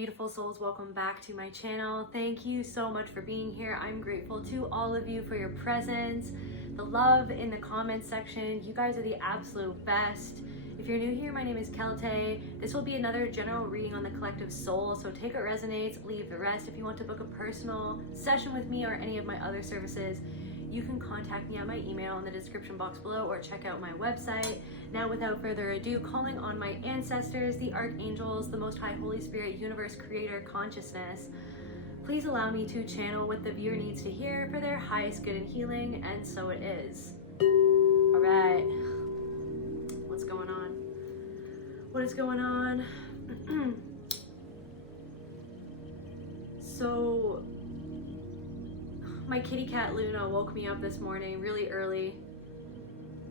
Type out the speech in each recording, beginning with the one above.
Beautiful souls, welcome back to my channel. Thank you so much for being here. I'm grateful to all of you for your presence, the love in the comments section. You guys are the absolute best. If you're new here, my name is Celtae. This will be another general reading on the collective soul, so take what resonates, leave the rest. If you want to book a personal session with me or any of my other services, you can contact me at my email in the description box below or check out my website. Now, without further ado, calling on my ancestors, the archangels, the Most High Holy Spirit, universe, creator, consciousness, please allow me to channel what the viewer needs to hear for their highest good and healing, and so it is. All right, what's going on? What is going on? So, my kitty cat Luna woke me up this morning really early,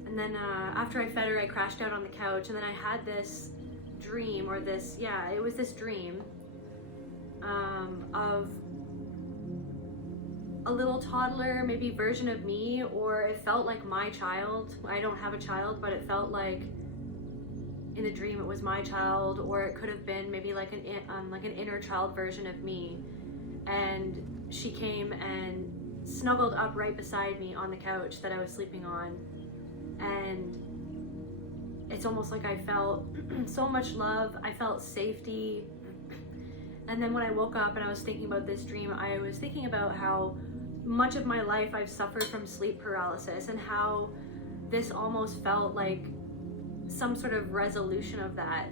and then after I fed her, I crashed out on the couch, and then I had this dream, or this, yeah, it was this dream of a little toddler, maybe version of me, or it felt like my child. I don't have a child, but it felt like in the dream it was my child, or it could have been maybe like an inner child version of me. And she came and snuggled up right beside me on the couch that I was sleeping on, and it's almost like I felt so much love. I felt safety. And then when I woke up and I was thinking about this dream, I was thinking about how much of my life I've suffered from sleep paralysis, and how this almost felt like some sort of resolution of that.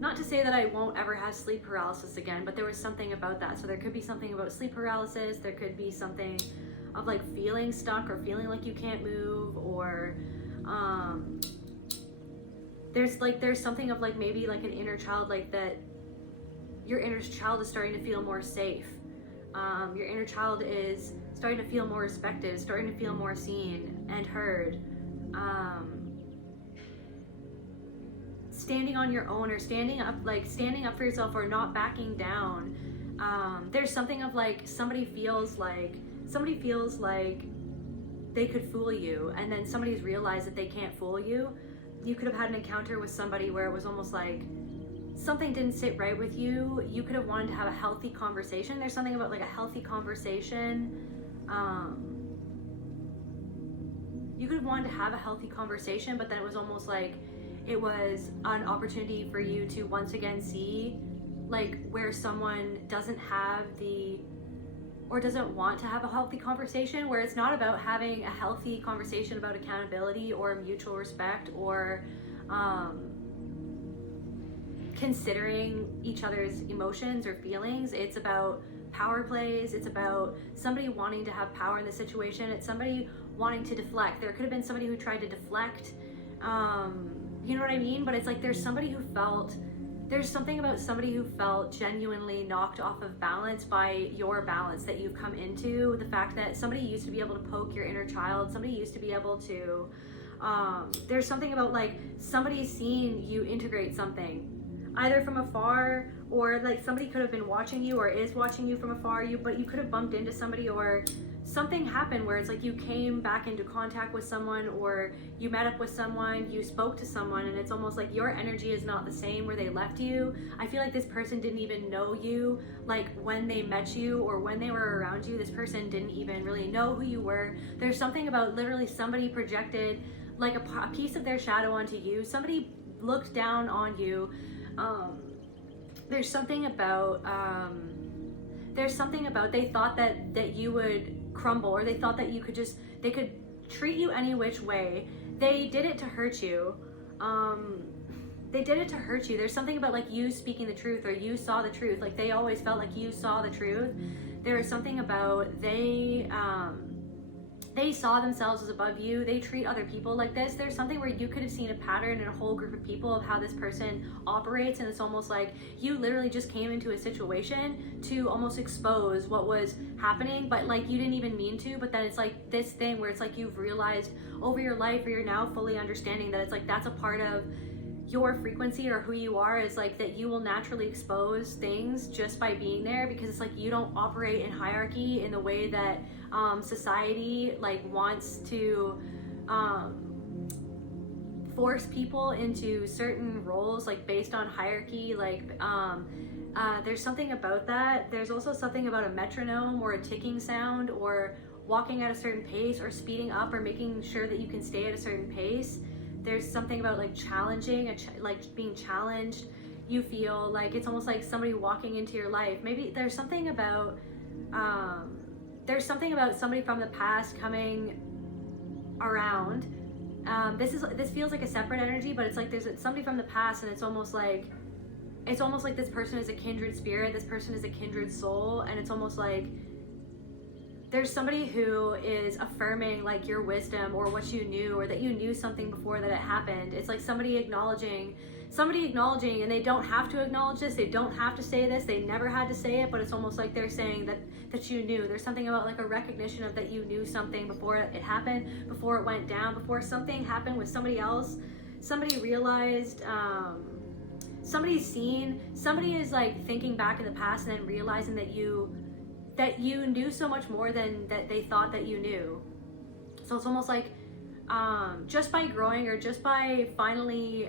Not to say that I won't ever have sleep paralysis again, but there was something about that. So there could be something about sleep paralysis, there could be something of like feeling stuck or feeling like you can't move, or there's something of like maybe like an inner child, like that your inner child is starting to feel more safe. Your inner child is starting to feel more respected, starting to feel more seen and heard. Standing on your own, or standing up for yourself, or not backing down. There's something of like somebody feels like they could fool you, and then somebody's realized that they can't fool you. You could have had an encounter with somebody where it was almost like something didn't sit right with you. You could have wanted to have a healthy conversation. There's something about like a healthy conversation. You could have wanted to have a healthy conversation, but then it was almost like it was an opportunity for you to once again see like where someone doesn't have or doesn't want to have a healthy conversation, where it's not about having a healthy conversation about accountability or mutual respect, or considering each other's emotions or feelings. It's about power plays. It's about somebody wanting to have power in the situation. It's somebody wanting to deflect. There could have been somebody who tried to deflect. You know what I mean? But it's like there's something about somebody who felt genuinely knocked off of balance by your balance that you've come into. The fact that somebody used to be able to poke your inner child, somebody used to be able to, there's something about like somebody's seen you integrate something, either from afar, or like somebody could have been watching you or is watching you from afar, but you could have bumped into somebody, or something happened where it's like you came back into contact with someone, or you met up with someone, you spoke to someone, and it's almost like your energy is not the same where they left you. I feel like this person didn't even know you, like when they met you or when they were around you. This person didn't even really know who you were. There's something about literally somebody projected like a piece of their shadow onto you. Somebody looked down on you. There's something about they thought that you would crumble, or they thought that they could treat you any which way. They did it to hurt you. There's something about like you speaking the truth, or you saw the truth. Like they always felt like you saw the truth. There is something about they saw themselves as above you. They treat other people like this. There's something where you could have seen a pattern in a whole group of people of how this person operates, and it's almost like you literally just came into a situation to almost expose what was happening, but like you didn't even mean to. But then it's like this thing where it's like you've realized over your life, or you're now fully understanding that it's like that's a part of your frequency, or who you are, is like that you will naturally expose things just by being there, because it's like you don't operate in hierarchy in the way that society like wants to force people into certain roles, like based on hierarchy, like there's something about that. There's also something about a metronome or a ticking sound, or walking at a certain pace, or speeding up, or making sure that you can stay at a certain pace. There's something about like challenging, like being challenged. You feel like it's almost like somebody walking into your life. Maybe there's something about somebody from the past coming around. This feels like a separate energy, but it's like there's somebody from the past, and it's almost like this person is a kindred spirit, this person is a kindred soul, and it's almost like there's somebody who is affirming like your wisdom or what you knew, or that you knew something before that it happened. It's like somebody acknowledging, and they don't have to acknowledge this, they don't have to say this, they never had to say it, but it's almost like they're saying that you knew. There's something about like a recognition of that you knew something before it happened, before it went down, before something happened with somebody else. Somebody realized, somebody's seen, somebody is like thinking back in the past and then realizing that you knew so much more than that they thought that you knew. So it's almost like just by growing, or just by finally,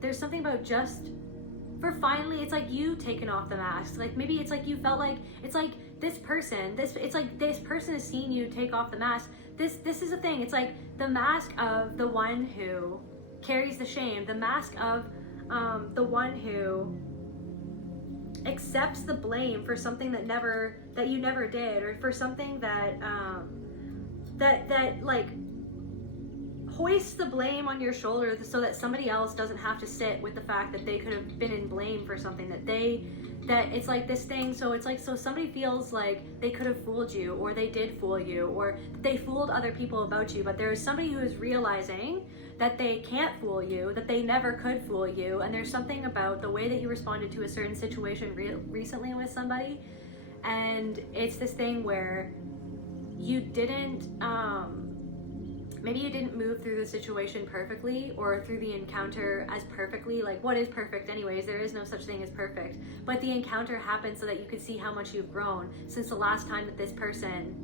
there's something about it's like you taking off the mask. Like maybe it's like you felt like, it's like this person has seen you take off the mask. This is a thing. It's like the mask of the one who carries the shame, the mask of the one who accepts the blame for something that you never did, or for something that like hoists the blame on your shoulder so that somebody else doesn't have to sit with the fact that they could have been in blame for something that it's like this thing. So it's like, so somebody feels like they could have fooled you, or they did fool you, or they fooled other people about you, but there is somebody who is realizing that they can't fool you, that they never could fool you. And there's something about the way that you responded to a certain situation recently with somebody, and it's this thing where you didn't maybe you didn't move through the situation perfectly, or through the encounter as perfectly. Like, what is perfect anyways? There is no such thing as perfect, but the encounter happened so that you could see how much you've grown since the last time that this person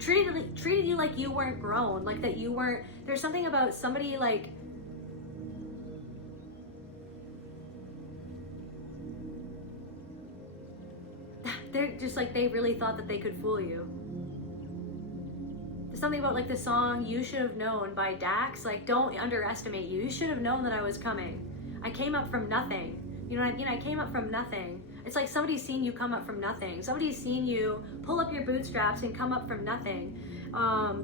treated you like you weren't grown, like that you weren't. There's something about somebody like they're just like, they really thought that they could fool you. There's something about like the song "You Should Have Known" by Dax. Like, don't underestimate you. You should have known that I was coming. I came up from nothing. You know what I mean? I came up from nothing. It's like somebody's seen you come up from nothing. Somebody's seen you pull up your bootstraps and come up from nothing.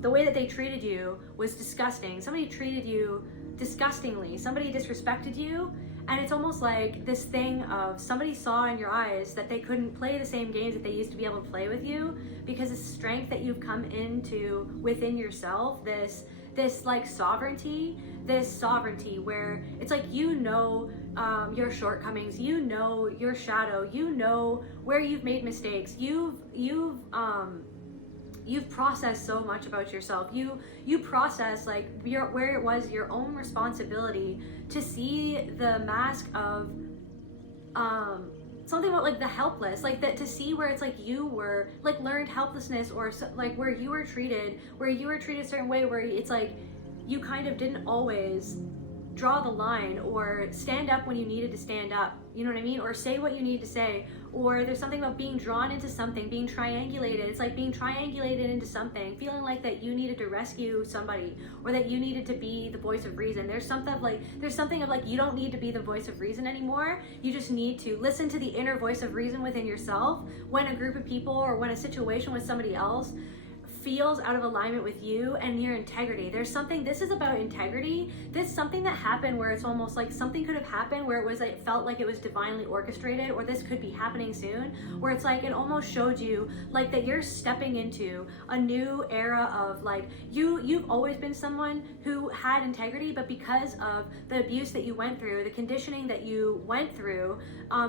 The way that they treated you was disgusting. Somebody treated you disgustingly. Somebody disrespected you. And it's almost like this thing of somebody saw in your eyes that they couldn't play the same games that they used to be able to play with you, because the strength that you've come into within yourself, this like sovereignty where it's like, you know, your shortcomings, you know your shadow, you know where you've made mistakes, you've processed so much about yourself. You process like where it was your own responsibility to see the mask of something about like the helpless, like that, to see where it's like you were like learned helplessness, or like where you were treated a certain way, where it's like you kind of didn't always draw the line or stand up when you needed to stand up, you know what I mean? Or say what you need to say. Or there's something about being drawn into something, being triangulated. It's like being triangulated into something, feeling like that you needed to rescue somebody, or that you needed to be the voice of reason. There's something of like you don't need to be the voice of reason anymore. You just need to listen to the inner voice of reason within yourself when a group of people, or when a situation with somebody else feels out of alignment with you and your integrity. This is about integrity. This is something that happened where it's almost like something could have happened where it felt like it was divinely orchestrated, or this could be happening soon, where it's like it almost showed you like that you're stepping into a new era of like you've always been someone who had integrity, but because of the abuse that you went through, the conditioning that you went through,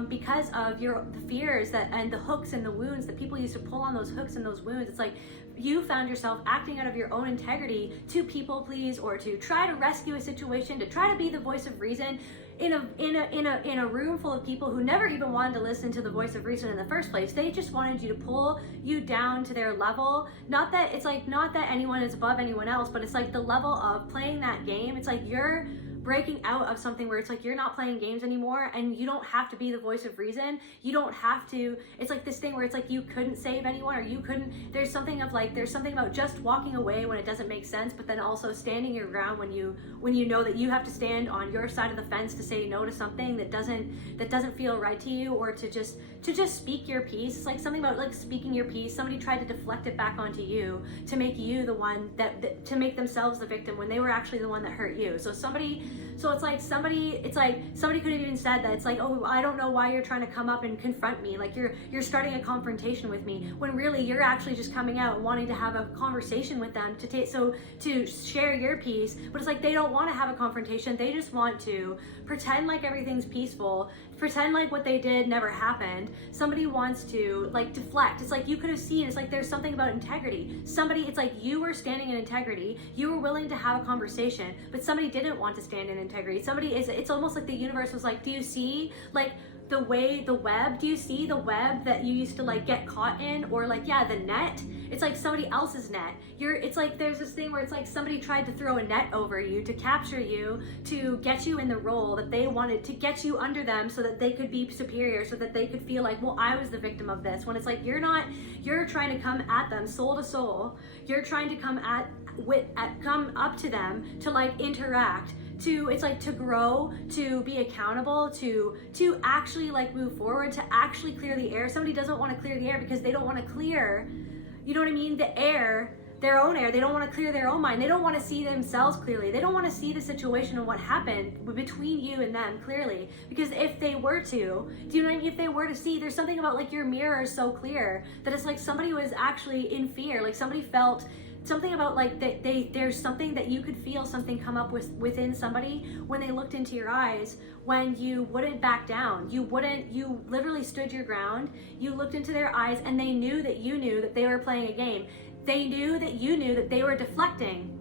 because of the fears and the hooks and the wounds that people used to pull on, those hooks and those wounds, it's like you found yourself acting out of your own integrity to people please, or to try to rescue a situation, to try to be the voice of reason in a room full of people who never even wanted to listen to the voice of reason in the first place. They just wanted you to pull you down to their level. Not that anyone is above anyone else, but it's like the level of playing that game. It's like you're breaking out of something where it's like you're not playing games anymore, and you don't have to be the voice of reason. You don't have to, it's like this thing where it's like you couldn't save anyone, or you couldn't, there's something about just walking away when it doesn't make sense, but then also standing your ground when you know that you have to stand on your side of the fence to say no to something that doesn't feel right to you, or to just speak your piece. It's like something about like speaking your piece. Somebody tried to deflect it back onto you to make you the one that to make themselves the victim when they were actually the one that hurt you. So it's like somebody could have even said that it's like, oh, I don't know why you're trying to come up and confront me, like you're starting a confrontation with me, when really you're actually just coming out and wanting to have a conversation with them to share your piece. But it's like they don't want to have a confrontation, they just want to pretend like everything's peaceful, pretend like what they did never happened. Somebody wants to like deflect. It's like you could have seen, it's like there's something about integrity. It's like you were standing in integrity, you were willing to have a conversation, but somebody didn't want to stand in integrity. It's almost like the universe was like, do you see like the web? Do you see the web that you used to like get caught in? Or like, yeah, the net. It's like somebody else's net. It's like there's this thing where it's like somebody tried to throw a net over you to capture you, to get you in the role that they wanted, to get you under them so that they could be superior, so that they could feel like, well, I was the victim of this. When it's like you're trying to come at them soul to soul. You're trying to come up to them to like interact, to grow, to be accountable, to actually like move forward, to actually clear the air. Somebody doesn't want to clear the air because they don't want to clear, you know what I mean, the air, their own air. They don't want to clear their own mind. They don't want to see themselves clearly. They don't want to see the situation and what happened between you and them clearly. Because if they were to, do you know what I mean? If they were to see, there's something about like your mirror is so clear that it's like somebody was actually in fear. Like somebody felt something about like there's something that you could feel something come up within somebody when they looked into your eyes, when you wouldn't back down. You literally stood your ground. You looked into their eyes and they knew that you knew that they were playing a game. They knew that you knew that they were deflecting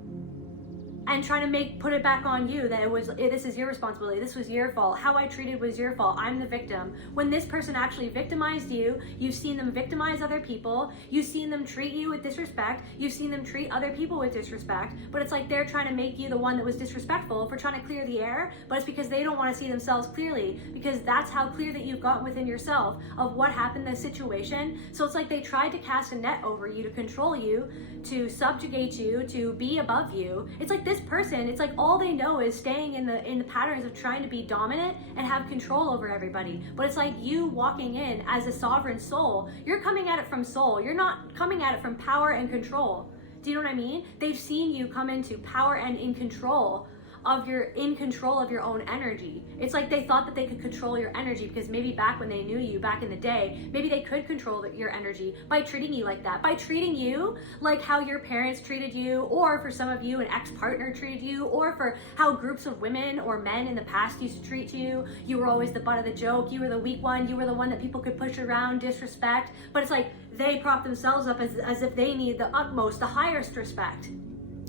and trying to put it back on you, that this is your responsibility, this was your fault, how I treated was your fault, I'm the victim. When this person actually victimized you, you've seen them victimize other people, you've seen them treat you with disrespect, you've seen them treat other people with disrespect, but it's like they're trying to make you the one that was disrespectful for trying to clear the air, but it's because they don't want to see themselves clearly, because that's how clear that you've gotten within yourself of what happened in the situation. So it's like they tried to cast a net over you to control you, to subjugate you, to be above you. It's like this person, it's like all they know is staying in the patterns of trying to be dominant and have control over everybody. But it's like you walking in as a sovereign soul, you're coming at it from soul. You're not coming at it from power and control. Do you know what I mean? They've seen you come into power and in control of your own energy. It's like they thought that they could control your energy because maybe back when they knew you back in the day, maybe they could control your energy by treating you like that, by treating you like how your parents treated you, or for some of you, an ex-partner treated you, or for how groups of women or men in the past used to treat you. You were always the butt of the joke. You were the weak one. You were the one that people could push around, disrespect. But it's like they prop themselves up as if they need the utmost, the highest respect.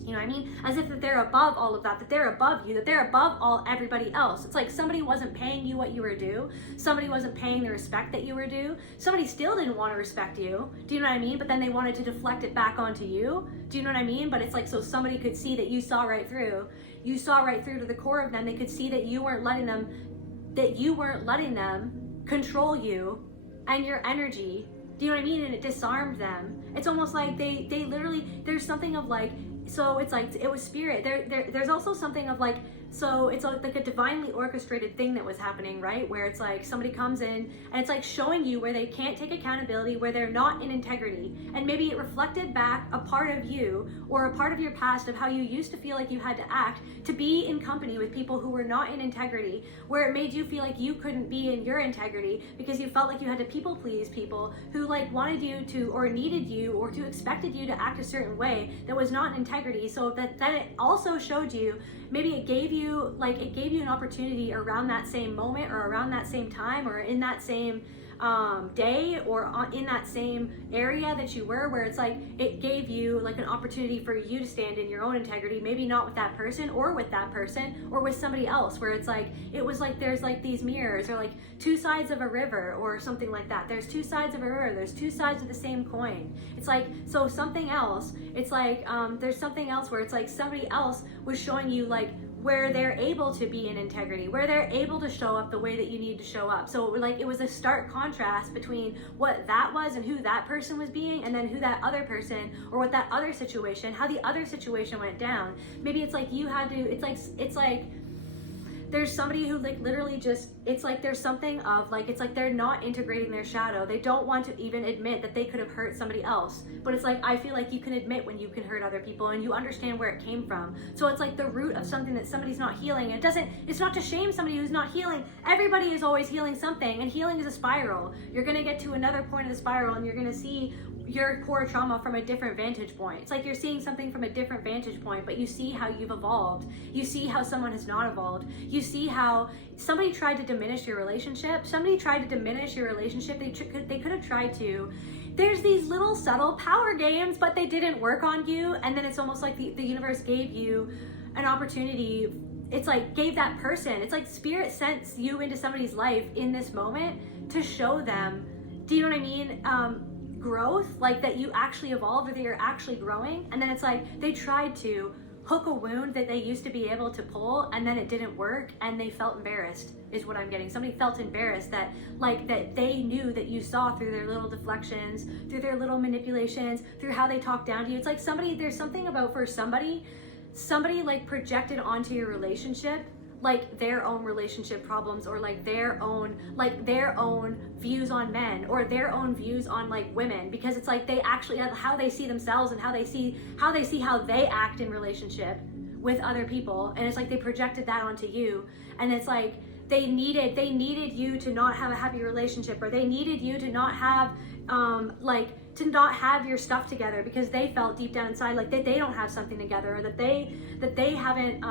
You know what I mean? As if that they're above all of that they're above you, that they're above everybody else. It's like somebody wasn't paying you what you were due. Somebody wasn't paying the respect that you were due. Somebody still didn't want to respect you. Do you know what I mean? But then they wanted to deflect it back onto you. Do you know what I mean? But it's like so somebody could see that you saw right through. You saw right through to the core of them. They could see that you weren't letting them control you and your energy. Do you know what I mean? And it disarmed them. It's almost like they literally, there's something of like, so it's like it was spirit. There's also something of like, so it's like a divinely orchestrated thing that was happening, right? Where it's like somebody comes in and it's like showing you where they can't take accountability, where they're not in integrity. And maybe it reflected back a part of you or a part of your past of how you used to feel like you had to act to be in company with people who were not in integrity, where it made you feel like you couldn't be in your integrity because you felt like you had to people please people who like wanted you to, or needed you, or to expected you to act a certain way that was not in integrity. So that it also showed you, maybe it gave you an opportunity around that same moment or around that same time or in that same day or in that same area that you were, where it's like it gave you like an opportunity for you to stand in your own integrity, maybe not with that person or with that person or with somebody else, where it's like it was like there's like these mirrors or like two sides of a river or something like that. There's two sides of a river, there's two sides of the same coin. It's like, so something else, it's like there's something else where it's like somebody else was showing you like where they're able to be in integrity, where they're able to show up the way that you need to show up. So like it was a stark contrast between what that was and who that person was being, and then who that other person, or what that other situation, how the other situation went down. Maybe it's like you had to, it's like there's somebody who like literally just, it's like there's something of like, it's like they're not integrating their shadow. They don't want to even admit that they could have hurt somebody else. But it's like, I feel like you can admit when you can hurt other people and you understand where it came from. So it's like the root of something that somebody's not healing. It's not to shame somebody who's not healing. Everybody is always healing something, and healing is a spiral. You're gonna get to another point of the spiral and you're gonna see your core trauma from a different vantage point. It's like you're seeing something from a different vantage point, but you see how you've evolved. You see how someone has not evolved. You see how somebody tried to diminish your relationship. Somebody tried to diminish your relationship. They could have tried to. There's these little subtle power games, but they didn't work on you. And then it's almost like the universe gave you an opportunity. It's like gave that person, it's like spirit sent you into somebody's life in this moment to show them, do you know what I mean? Growth, like that you actually evolved, or that you're actually growing. And then it's like they tried to hook a wound that they used to be able to pull, and then it didn't work, and they felt embarrassed, is what I'm getting. Somebody felt embarrassed that like that they knew that you saw through their little deflections, through their little manipulations, through how they talk down to you. It's like somebody, there's something about for somebody like projected onto your relationship like their own relationship problems, or like their own views on men, or their own views on like women, because it's like they actually have how they see themselves and how they see how they act in relationship with other people, and it's like they projected that onto you, and it's like they needed you to not have a happy relationship, or they needed you to not have to not have your stuff together, because they felt deep down inside like that they don't have something together, or that they haven't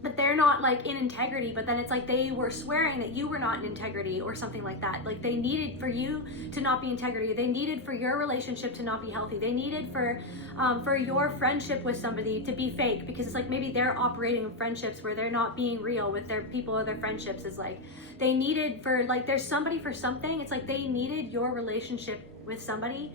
but they're not like in integrity. But then it's like they were swearing that you were not in integrity or something like that. Like they needed for you to not be integrity. They needed for your relationship to not be healthy. They needed for your friendship with somebody to be fake, because it's like maybe they're operating in friendships where they're not being real with their people or their friendships. Is like they needed for like there's somebody for something. It's like they needed your relationship with somebody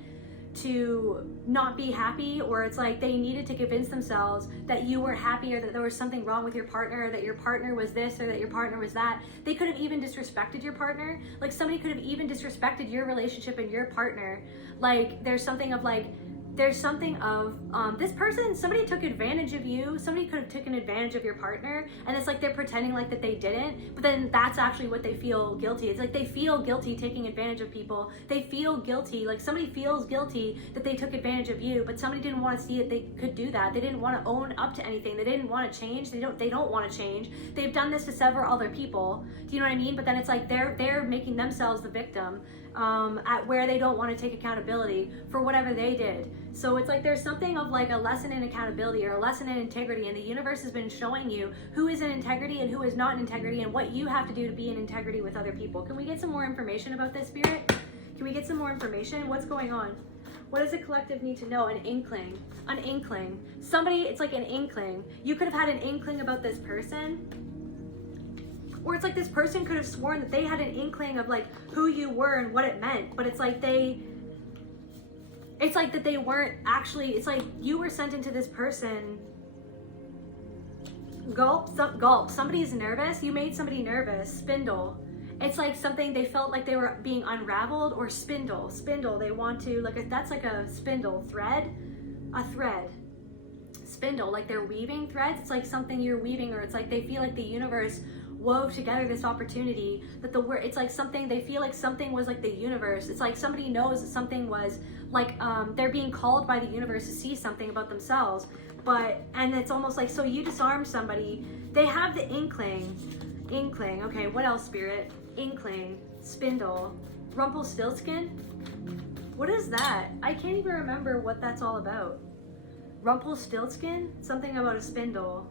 to not be happy, or it's like they needed to convince themselves that you were happy, or that there was something wrong with your partner, or that your partner was this, or that your partner was that. They could have even disrespected your partner. Like somebody could have even disrespected your relationship and your partner. Like there's something of this person, somebody took advantage of you. Somebody could have taken advantage of your partner, and it's like they're pretending like that they didn't, but then that's actually what they feel guilty. It's like they feel guilty taking advantage of people. They feel guilty, like somebody feels guilty that they took advantage of you, but somebody didn't want to see that they could do that. They didn't want to own up to anything. They didn't want to change. They don't want to change. They've done this to several other people. Do you know what I mean? But then it's like they're making themselves the victim at where they don't want to take accountability for whatever they did. So it's like there's something of like a lesson in accountability, or a lesson in integrity, and the universe has been showing you who is in integrity and who is not in integrity, and what you have to do to be in integrity with other people. Can we get some more information about this, Spirit? Can we get some more information? What's going on? What does the collective need to know? An inkling. An inkling. Somebody, it's like an inkling. You could have had an inkling about this person, or it's like this person could have sworn that they had an inkling of like who you were and what it meant, but it's like that they weren't actually, it's like you were sent into this person. Gulp, somebody's nervous. You made somebody nervous. Spindle. It's like something they felt like they were being unraveled, or spindle. They want to, like, that's like a spindle. Thread. A thread. Spindle, like they're weaving threads. It's like something you're weaving, or it's like they feel like the universe wove together this opportunity, that it's like something, they feel like something was like the universe. It's like somebody knows that something was like they're being called by the universe to see something about themselves, and it's almost like, so you disarm somebody, they have the inkling. Okay, what else, Spirit? Inkling, spindle, Rumpelstiltskin. What is that? I can't even remember what that's all about. Rumpelstiltskin, something about a spindle.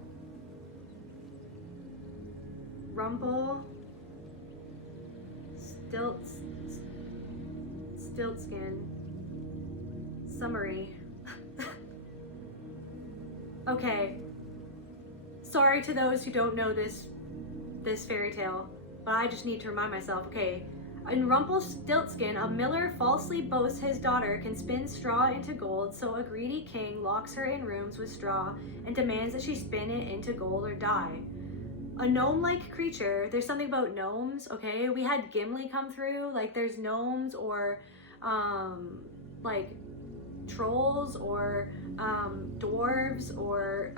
Stiltskin. Summary. Okay. Sorry to those who don't know this fairy tale, but I just need to remind myself, okay, In Rumpelstiltskin, a miller falsely boasts his daughter can spin straw into gold, so a greedy king locks her in rooms with straw and demands that she spin it into gold or die. A gnome-like creature, there's something about gnomes, okay? We had Gimli come through, like there's gnomes or like trolls or dwarves or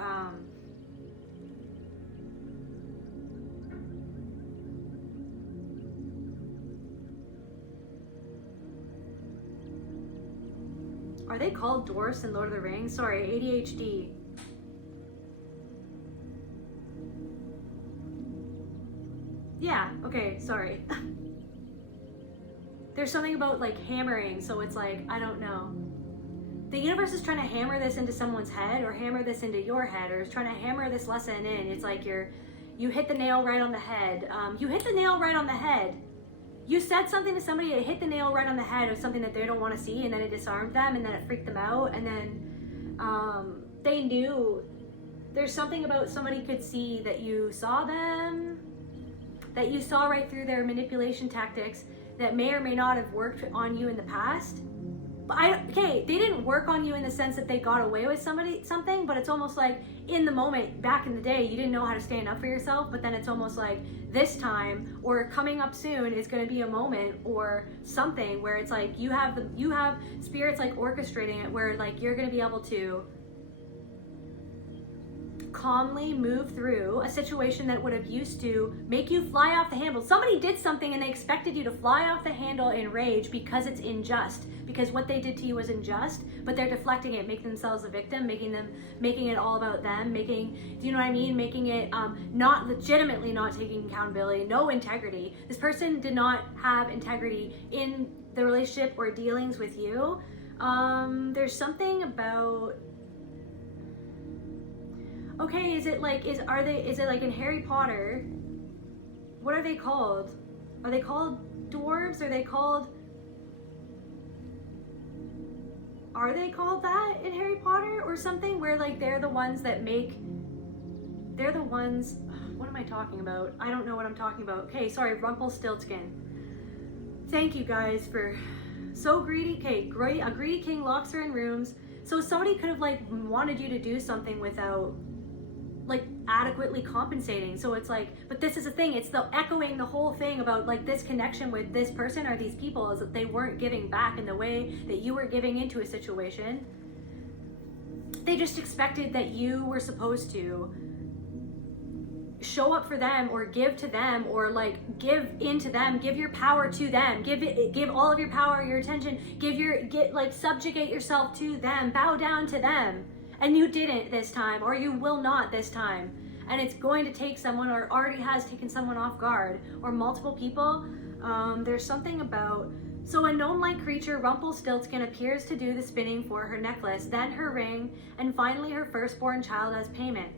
are they called dwarfs in Lord of the Rings? Sorry, ADHD. Yeah, okay, sorry. There's something about like hammering, so it's like, I don't know. The universe is trying to hammer this into someone's head or hammer this into your head or is trying to hammer this lesson in. It's like you hit the nail right on the head. You hit the nail right on the head. You said something to somebody, it hit the nail right on the head of something that they don't want to see, and then it disarmed them, and then it freaked them out, and then they knew. There's something about somebody could see that you saw them, that you saw right through their manipulation tactics that may or may not have worked on you in the past. But they didn't work on you in the sense that they got away with something, but it's almost like in the moment, back in the day, you didn't know how to stand up for yourself, but then it's almost like this time or coming up soon is going to be a moment or something where it's like you have spirits like orchestrating it where like you're going to be able to calmly move through a situation that would have used to make you fly off the handle. Somebody did something and they expected you to fly off the handle in rage because it's unjust, because what they did to you was unjust, but they're deflecting it, making themselves a victim, making it all about them, do you know what I mean? Making it not legitimately not taking accountability, no integrity. This person did not have integrity in the relationship or dealings with you. There's something about, okay, is it like in Harry Potter? What are they called? Are they called dwarves? Are they called that in Harry Potter or something? Where like they're the ones, what am I talking about? I don't know what I'm talking about. Okay, sorry, Rumpelstiltskin. Thank you guys for so greedy. Okay, a greedy king locks her in rooms. So somebody could have like wanted you to do something without like adequately compensating. So it's like, but this is the thing, it's the echoing the whole thing about like this connection with this person or these people is that they weren't giving back in the way that you were giving into a situation. They just expected that you were supposed to show up for them or give to them or like give into them, give your power to them, give all of your power, your attention, subjugate yourself to them, bow down to them. And you didn't this time, or you will not this time. And it's going to take someone, or already has taken someone off guard, or multiple people. There's something about, so a gnome-like creature, Rumpelstiltskin, appears to do the spinning for her necklace, then her ring, and finally her firstborn child as payment.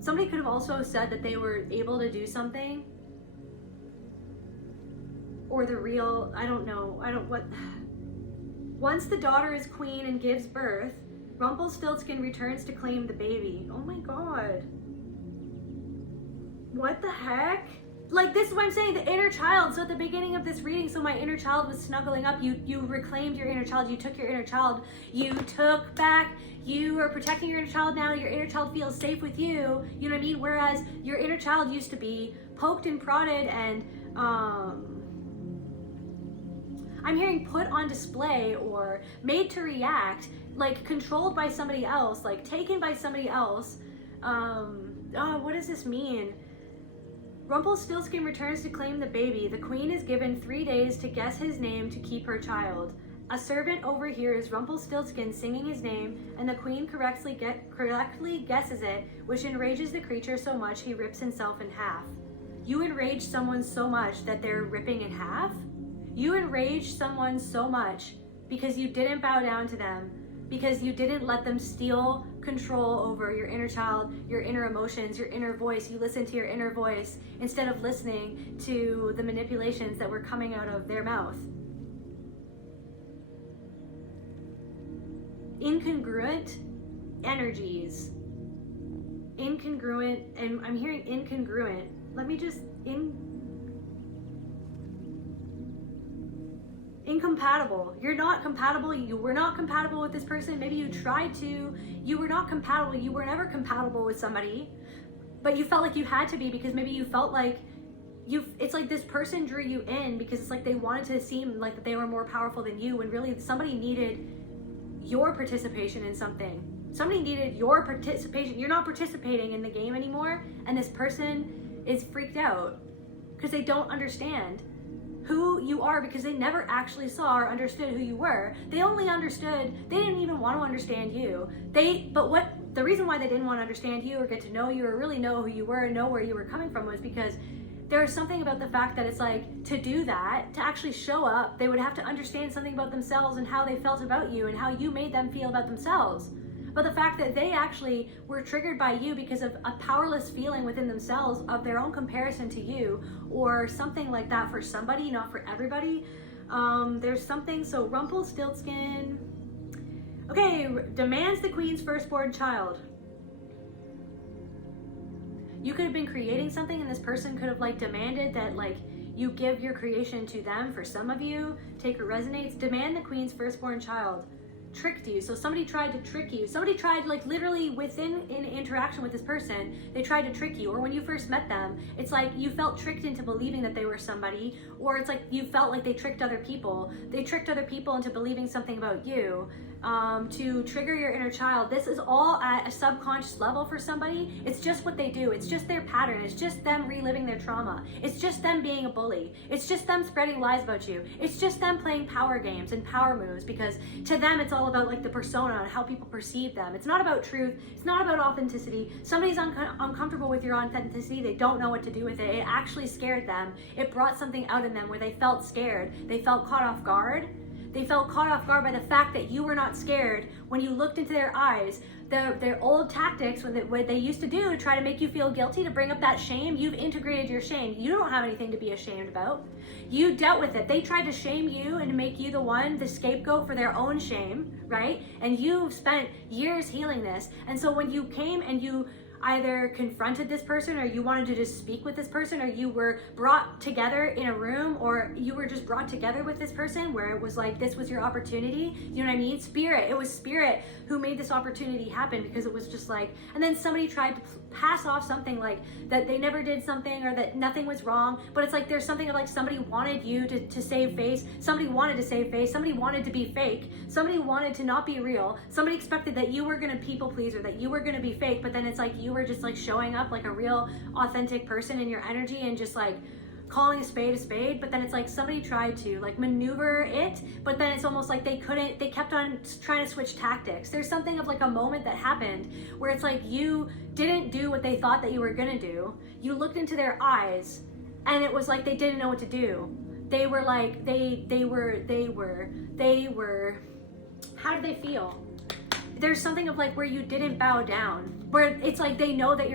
Somebody could have also said that they were able to do something, or the real, Once the daughter is queen and gives birth, Rumpelstiltskin returns to claim the baby. Oh my god. What the heck? Like, this is what I'm saying, the inner child. So at the beginning of this reading, so my inner child was snuggling up. You reclaimed your inner child. You took your inner child. You took back. You are protecting your inner child now. Your inner child feels safe with you. You know what I mean? Whereas your inner child used to be poked and prodded and, I'm hearing put on display or made to react, like controlled by somebody else, like taken by somebody else. What does this mean? Rumpelstiltskin returns to claim the baby. The queen is given 3 days to guess his name to keep her child. A servant overhears Rumpelstiltskin singing his name, and the queen correctly guesses it, which enrages the creature so much he rips himself in half. You enrage someone so much that they're ripping in half? You enraged someone so much because you didn't bow down to them, because you didn't let them steal control over your inner child, your inner emotions, your inner voice. You listened to your inner voice instead of listening to the manipulations that were coming out of their mouth. Incongruent energies. incongruent, and I'm hearing incongruent. Let me just, incompatible. You're not compatible. You were not compatible with this person. Maybe you tried to. You were not compatible. You were never compatible with somebody, but you felt like you had to be, because maybe you felt like it's like this person drew you in because it's like they wanted to seem like that they were more powerful than you, when really somebody needed your participation in something. Somebody needed your participation. You're not participating in the game anymore, and this person is freaked out because they don't understand who you are, because they never actually saw or understood who you were. They only understood, they didn't even want to understand you. The reason why they didn't want to understand you or get to know you or really know who you were and know where you were coming from was because there was something about the fact that it's like, to do that, to actually show up, they would have to understand something about themselves and how they felt about you and how you made them feel about themselves. But the fact that they actually were triggered by you because of a powerless feeling within themselves of their own comparison to you, or something like that for somebody, not for everybody. There's something, so Rumpelstiltskin, okay, demands the queen's firstborn child. You could have been creating something, and this person could have like demanded that like you give your creation to them. For some of you, take what resonates. Demand the queen's firstborn child. Tricked you. So somebody tried to trick you. Somebody tried, like literally within an interaction with this person, they tried to trick you. Or when you first met them, it's like you felt tricked into believing that they were somebody. Or it's like you felt like they tricked other people. They tricked other people into believing something about you. To trigger your inner child. This is all at a subconscious level for somebody. It's just what they do. It's just their pattern. It's just them reliving their trauma. It's just them being a bully. It's just them spreading lies about you. It's just them playing power games and power moves, because to them it's all about like the persona and how people perceive them. It's not about truth. It's not about authenticity. Somebody's uncomfortable with your authenticity. They don't know what to do with it. It actually scared them. It brought something out in them where they felt scared. They felt caught off guard. They felt caught off guard by the fact that you were not scared when you looked into their eyes. Their old tactics, what they used to do to try to make you feel guilty, to bring up that shame, you've integrated your shame. You don't have anything to be ashamed about. You dealt with it. They tried to shame you and to make you the scapegoat for their own shame, right? And you've spent years healing this. And so when you came and you either confronted this person, or you wanted to just speak with this person, or you were brought together in a room, or you were just brought together with this person where it was like this was your opportunity, you know what I mean? Spirit, it was spirit who made this opportunity happen, because it was just like, and then somebody tried to pass off something like that they never did something, or that nothing was wrong, but it's like there's something of like somebody wanted you to save face, somebody wanted to save face, somebody wanted to be fake, somebody wanted to not be real, somebody expected that you were gonna people please, or that you were gonna be fake, but then it's like you were just like showing up like a real authentic person in your energy and just like calling a spade, but then it's like somebody tried to like maneuver it, but then it's almost like they kept on trying to switch tactics. There's something of like a moment that happened where it's like you didn't do what they thought that you were gonna do. You looked into their eyes and it was like they didn't know what to do. They were like, they were, how did they feel? There's something of like where you didn't bow down, where it's like they know that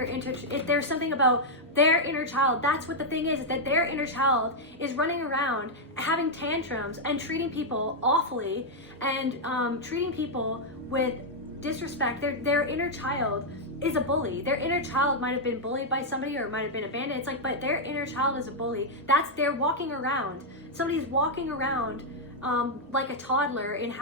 there's something about their inner child. That's what the thing is that their inner child is running around having tantrums and treating people awfully and treating people with disrespect. Their inner child is a bully. Their inner child might have been bullied by somebody, or might have been abandoned. It's like, but their inner child is a bully. They're walking around. Somebody's walking around like a toddler in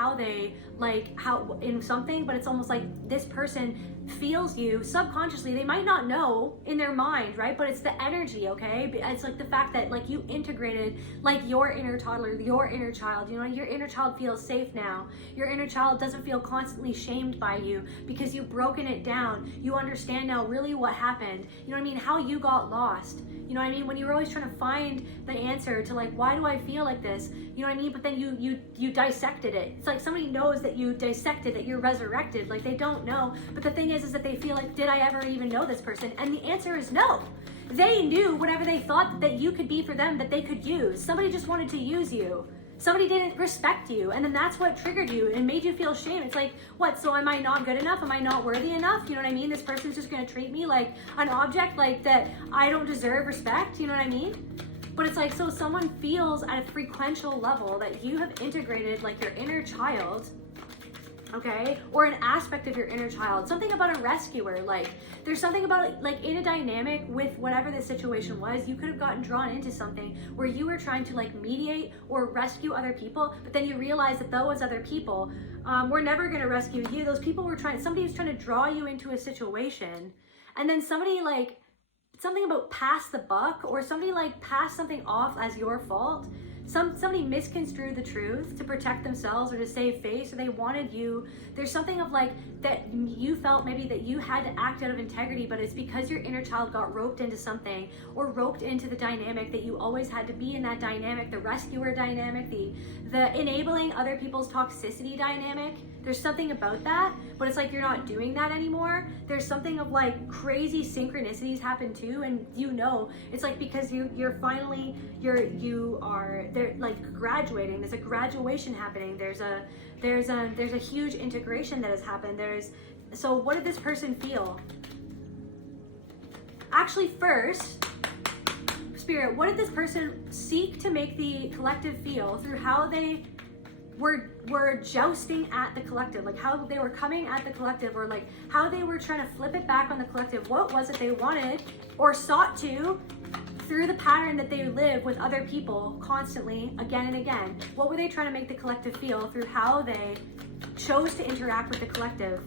in something, but it's almost like this person feels you subconsciously. They might not know in their mind, right? But it's the energy, okay? It's like the fact that like you integrated like your inner toddler, your inner child, you know, your inner child feels safe now. Your inner child doesn't feel constantly shamed by you because you've broken it down. You understand now really what happened. You know what I mean? How you got lost. You know what I mean? When you were always trying to find the answer to like, why do I feel like this? You know what I mean? But then you dissected it. It's like somebody knows that you dissected it, you're resurrected. Like they don't know. But the thing is that they feel like, did I ever even know this person? And the answer is no. They knew whatever they thought that you could be for them, that they could use. Somebody just wanted to use you. Somebody didn't respect you, and then that's what triggered you and made you feel shame. It's like, what, so am I not good enough? Am I not worthy enough? You know what I mean? This person's just gonna treat me like an object, like that I don't deserve respect, you know what I mean? But it's like, so someone feels at a frequential level that you have integrated like your inner child okay? Or an aspect of your inner child, something about a rescuer. Like there's something about like in a dynamic with whatever the situation was, you could have gotten drawn into something where you were trying to like mediate or rescue other people, but then you realize that those other people were never going to rescue you. Those people were somebody was trying to draw you into a situation, and then somebody like something about pass the buck, or somebody like passed something off as your fault. Somebody misconstrued the truth to protect themselves or to save face, or they wanted you. There's something of like that you felt maybe that you had to act out of integrity, but it's because your inner child got roped into something, or roped into the dynamic that you always had to be in, that dynamic, the rescuer dynamic, the enabling other people's toxicity dynamic. There's something about that, but it's like you're not doing that anymore. There's something of like crazy synchronicities happen too, and you know it's like because you're finally they're like graduating. There's a graduation happening. There's a huge integration that has happened. So what did this person feel? Actually, first, Spirit, what did this person seek to make the collective feel through how they were jousting at the collective, like how they were coming at the collective, or like how they were trying to flip it back on the collective? What was it they wanted or sought to through the pattern that they live with other people constantly, again and again? What were they trying to make the collective feel through how they chose to interact with the collective?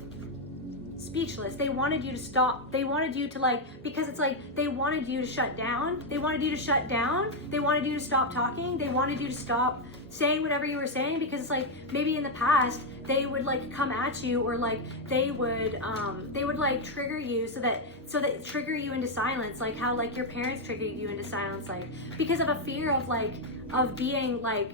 Speechless. They wanted you to stop. They wanted you to like, because it's like they wanted you to shut down. They wanted you to shut down. They wanted you to stop talking. They wanted you to stop saying whatever you were saying, because it's like maybe in the past they would like come at you, or like they would like trigger you so that trigger you into silence, like how like your parents triggered you into silence, like because of a fear of like of being like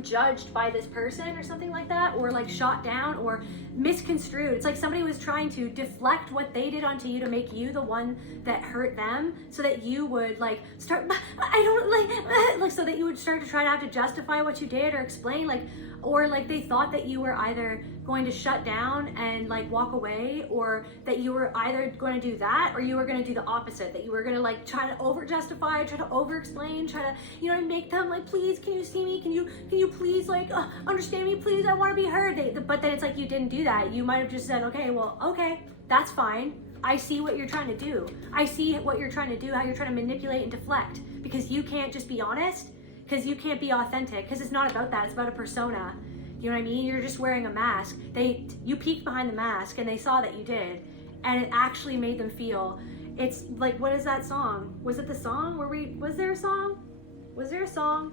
judged by this person or something like that, or like shot down or misconstrued. It's like somebody was trying to deflect what they did onto you to make you the one that hurt them, so that you would like start so that you would start to try to have to justify what you did or explain, like, or like they thought that you were either going to shut down and like walk away, or that you were either going to do that or you were going to do the opposite, that you were going to like try to over justify, try to over explain, try to, you know, make them like, please, can you see me, can you please like understand me, please, I want to be heard. But then it's like you didn't do that. You might have just said, okay, well, okay, that's fine, I see what you're trying to do, I see what you're trying to do, how you're trying to manipulate and deflect, because you can't just be honest, because you can't be authentic, because it's not about that, it's about a persona. You know what I mean? You're just wearing a mask. You peeked behind the mask and they saw that you did, and it actually made them feel. It's like, what is that song? Was it the song where was there a song? Was there a song?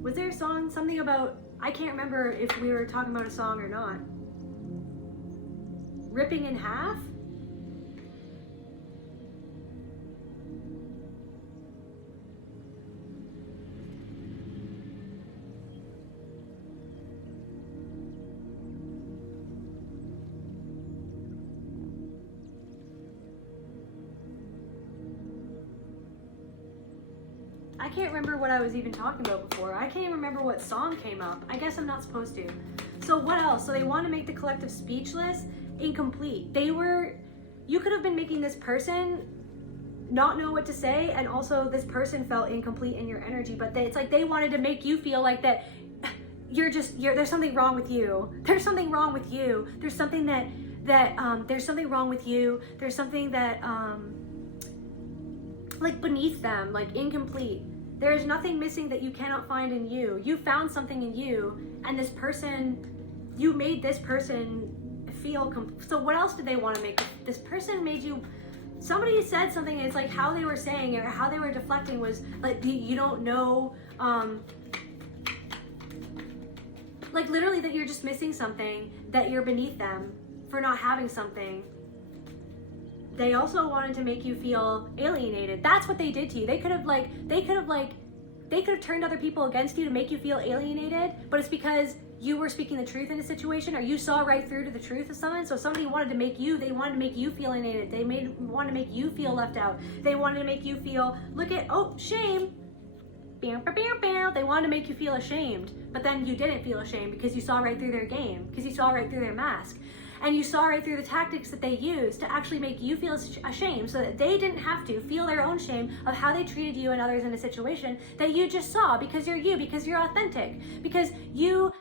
Was there a song? Something about, I can't remember if we were talking about a song or not. Ripping in half? I can't remember what I was even talking about before. I can't even remember what song came up. I guess I'm not supposed to. So what else? So they want to make the collective speechless, incomplete. You could have been making this person not know what to say, and also this person felt incomplete in your energy, but it's like they wanted to make you feel like that there's something wrong with you. There's something wrong with you. There's something there's something wrong with you. There's something that like beneath them, like incomplete. There is nothing missing that you cannot find in you. You found something in you, and this person, you made this person feel so what else did they want to make? This person made you, somebody said something, and it's like how they were saying it or how they were deflecting was like, you don't know, like literally that you're just missing something, that you're beneath them for not having something. They also wanted to make you feel alienated. That's what they did to you. They could have turned other people against you to make you feel alienated, but it's because you were speaking the truth in a situation, or you saw right through to the truth of someone. So somebody wanted to make you feel alienated. They wanted to make you feel left out. They wanted to make you feel, shame. They wanted to make you feel ashamed, but then you didn't feel ashamed because you saw right through their game, because you saw right through their mask. and you saw right through the tactics that they used to actually make you feel ashamed so that they didn't have to feel their own shame of how they treated you and others in a situation that you just saw, because you're you, because you're authentic, because you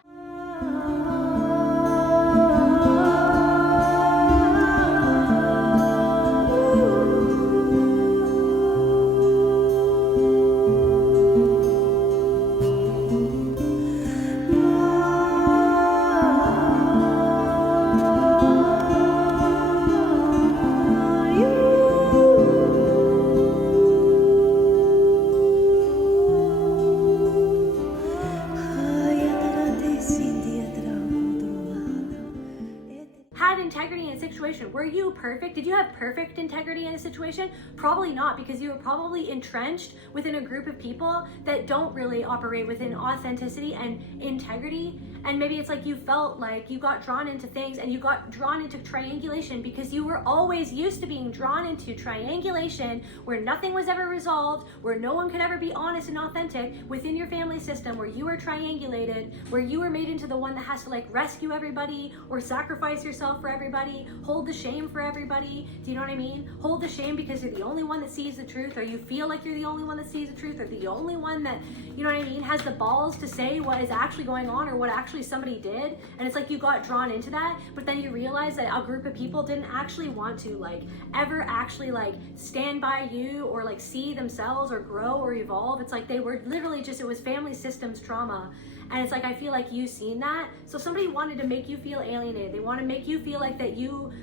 integrity in a situation. Were you perfect? Did you have perfect integrity in a situation? Probably not, because you were probably entrenched within a group of people that don't really operate within authenticity and integrity. And maybe it's like you felt like you got drawn into things, and you got drawn into triangulation because you were always used to being drawn into triangulation where nothing was ever resolved, where no one could ever be honest and authentic within your family system, where you were triangulated, where you were made into the one that has to like rescue everybody or sacrifice yourself for everybody, hold the shame for everybody. Do you know what I mean? Hold the shame because you're the only one that sees the truth, or you feel like you're the only one that sees the truth, or the only one that, you know what I mean, has the balls to say what is actually going on or what actually somebody did. And it's like you got drawn into that, but then you realize that a group of people didn't actually want to like ever actually like stand by you or like see themselves or grow or evolve. It's like they were literally just, it was family systems trauma. And it's like, I feel like you've seen that. So somebody wanted to make you feel alienated. They want to make you feel like that you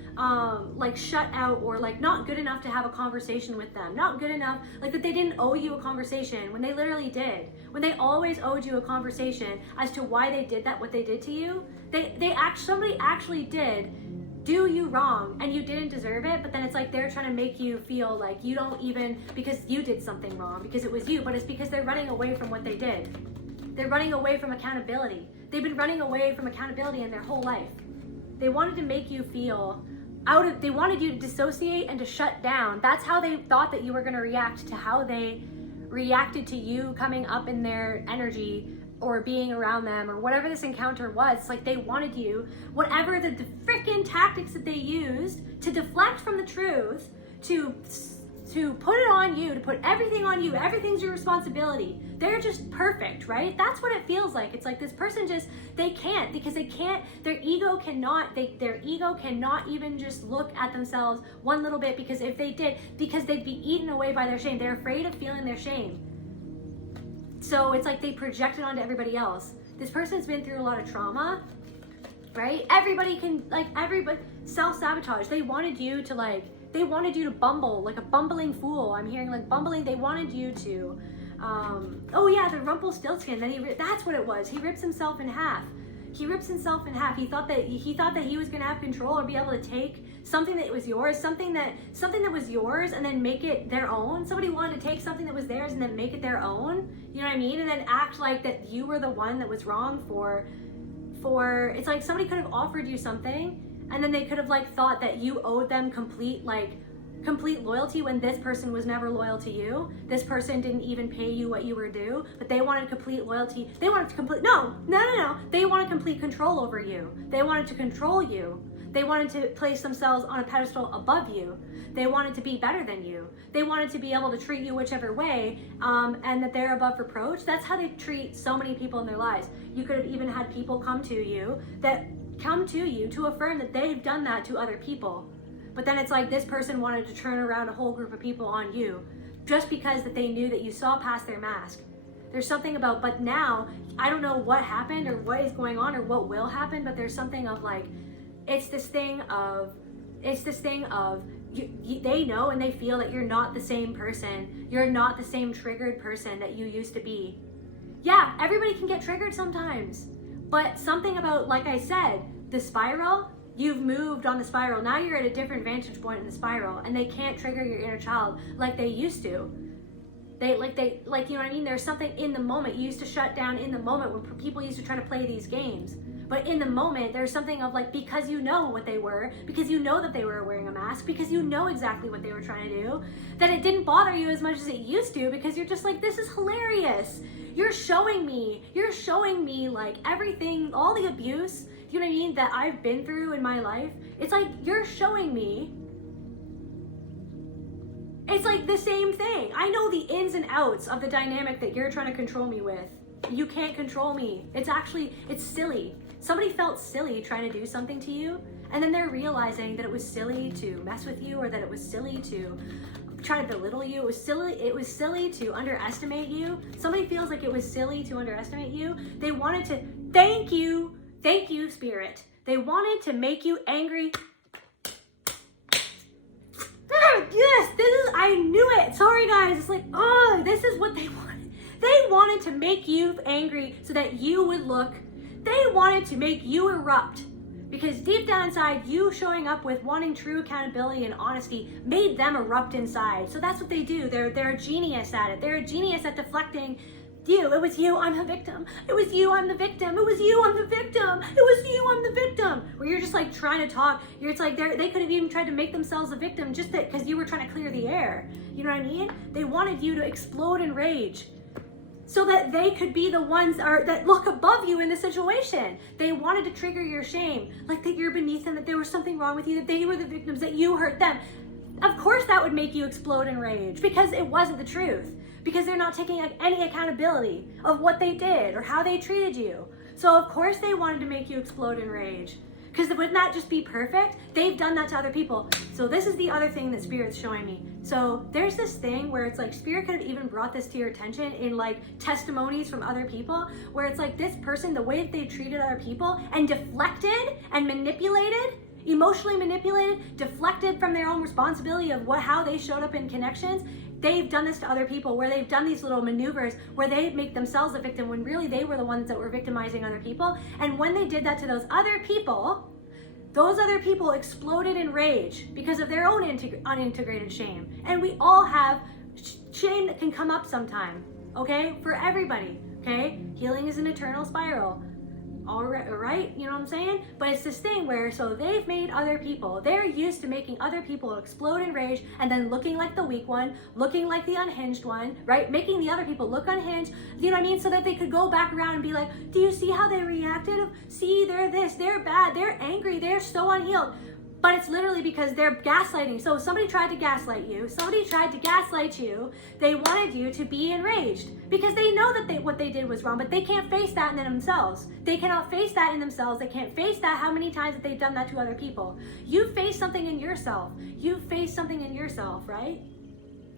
like shut out, or like not good enough to have a conversation with them. Not good enough, like that they didn't owe you a conversation when they literally did. When they always owed you a conversation as to why they did that, what they did to you. Somebody actually did do you wrong and you didn't deserve it, but then it's like they're trying to make you feel like you don't even, because you did something wrong, because it was you, but it's because they're running away from what they did. They're running away from accountability. They've been running away from accountability in their whole life. They wanted to make you feel they wanted you to dissociate and to shut down. That's how they thought that you were gonna react to how they reacted to you coming up in their energy or being around them or whatever this encounter was. It's like they wanted you, whatever the freaking tactics that they used to deflect from the truth, to put it on you, to put everything on you, everything's your responsibility. They're just perfect, right? That's what it feels like. It's like this person just, they can't, because they can't, their ego cannot even just look at themselves one little bit, because if they did, because they'd be eaten away by their shame. They're afraid of feeling their shame. So it's like they project it onto everybody else. This person's been through a lot of trauma, right? Everybody self-sabotage. They wanted you to bumble like a bumbling fool. I'm hearing like bumbling. They wanted you to, oh yeah, the Rumpelstiltskin. Then that's what it was. He rips himself in half. He rips himself in half. He thought that he was gonna have control or be able to take something that was yours, something that was yours, and then make it their own. Somebody wanted to take something that was theirs and then make it their own. You know what I mean? And then act like that you were the one that was wrong for. It's like somebody could have offered you something, and then they could have like thought that you owed them complete loyalty when this person was never loyal to you. This person didn't even pay you what you were due, but they wanted complete loyalty. They wanted no. They wanted complete control over you. They wanted to control you. They wanted to place themselves on a pedestal above you. They wanted to be better than you. They wanted to be able to treat you whichever way, and that they're above reproach. That's how they treat so many people in their lives. You could have even had people come to you to affirm that they've done that to other people. But then it's like this person wanted to turn around a whole group of people on you just because that they knew that you saw past their mask. There's something about, but now, I don't know what happened or what is going on or what will happen, but there's something of like, it's this thing of they know and they feel that you're not the same person. You're not the same triggered person that you used to be. Yeah, everybody can get triggered sometimes, but something about, like I said, the spiral, you've moved on the spiral. Now you're at a different vantage point in the spiral, and they can't trigger your inner child like they used to. You know what I mean? There's something in the moment. You used to shut down in the moment when people used to try to play these games. But in the moment, there's something of like, because you know what they were, because you know that they were wearing a mask, because you know exactly what they were trying to do, that it didn't bother you as much as it used to, because you're just like, this is hilarious. You're showing me like everything, all the abuse. Do you know what I mean, that I've been through in my life, it's like you're showing me, it's like the same thing. I know the ins and outs of the dynamic that you're trying to control me with. You can't control me. It's silly. Somebody felt silly trying to do something to you, and then they're realizing that it was silly to mess with you, or that it was silly to try to belittle you. It was silly to underestimate you. Somebody feels like it was silly to underestimate you. They wanted to, thank you, Spirit. They wanted to make you angry. Yes, I knew it. Sorry guys, it's like, oh, this is what they wanted. They wanted to make you angry so that you would look. They wanted to make you erupt. Because deep down inside, you showing up with wanting true accountability and honesty made them erupt inside. So that's what they do. They're a genius at it. They're a genius at deflecting you. It was you, I'm the victim. It was you, I'm the victim. It was you, I'm the victim. It was you, I'm the victim. Where you're just like trying to talk. It's like they could have even tried to make themselves a victim just because you were trying to clear the air. You know what I mean? They wanted you to explode in rage, so that they could be the ones that look above you in the situation. They wanted to trigger your shame, like that you're beneath them, that there was something wrong with you, that they were the victims, that you hurt them. Of course that would make you explode in rage, because it wasn't the truth. Because they're not taking any accountability of what they did or how they treated you. So of course they wanted to make you explode in rage. Because wouldn't that just be perfect? They've done that to other people. So this is the other thing that Spirit's showing me. So there's this thing where it's like Spirit could have even brought this to your attention in like testimonies from other people, where it's like this person, the way that they treated other people and deflected and manipulated, emotionally manipulated, deflected from their own responsibility of how they showed up in connections. They've done this to other people, where they've done these little maneuvers where they make themselves a victim when really they were the ones that were victimizing other people. And when they did that to those other people exploded in rage because of their own unintegrated shame. And we all have shame that can come up sometime, okay? For everybody, okay? Healing is an eternal spiral. All right, you know what I'm saying? But it's this thing where, so they've made other people, they're used to making other people explode in rage and then looking like the weak one, looking like the unhinged one, right? Making the other people look unhinged, you know what I mean? So that they could go back around and be like, do you see how they reacted? See, they're this, they're bad, they're angry, they're so unhealed. But it's literally because they're gaslighting. So somebody tried to gaslight you. Somebody tried to gaslight you. They wanted you to be enraged because they know that what they did was wrong, but they can't face that in themselves. They cannot face that in themselves. They can't face that how many times that they've done that to other people. You face something in yourself. You face something in yourself, right?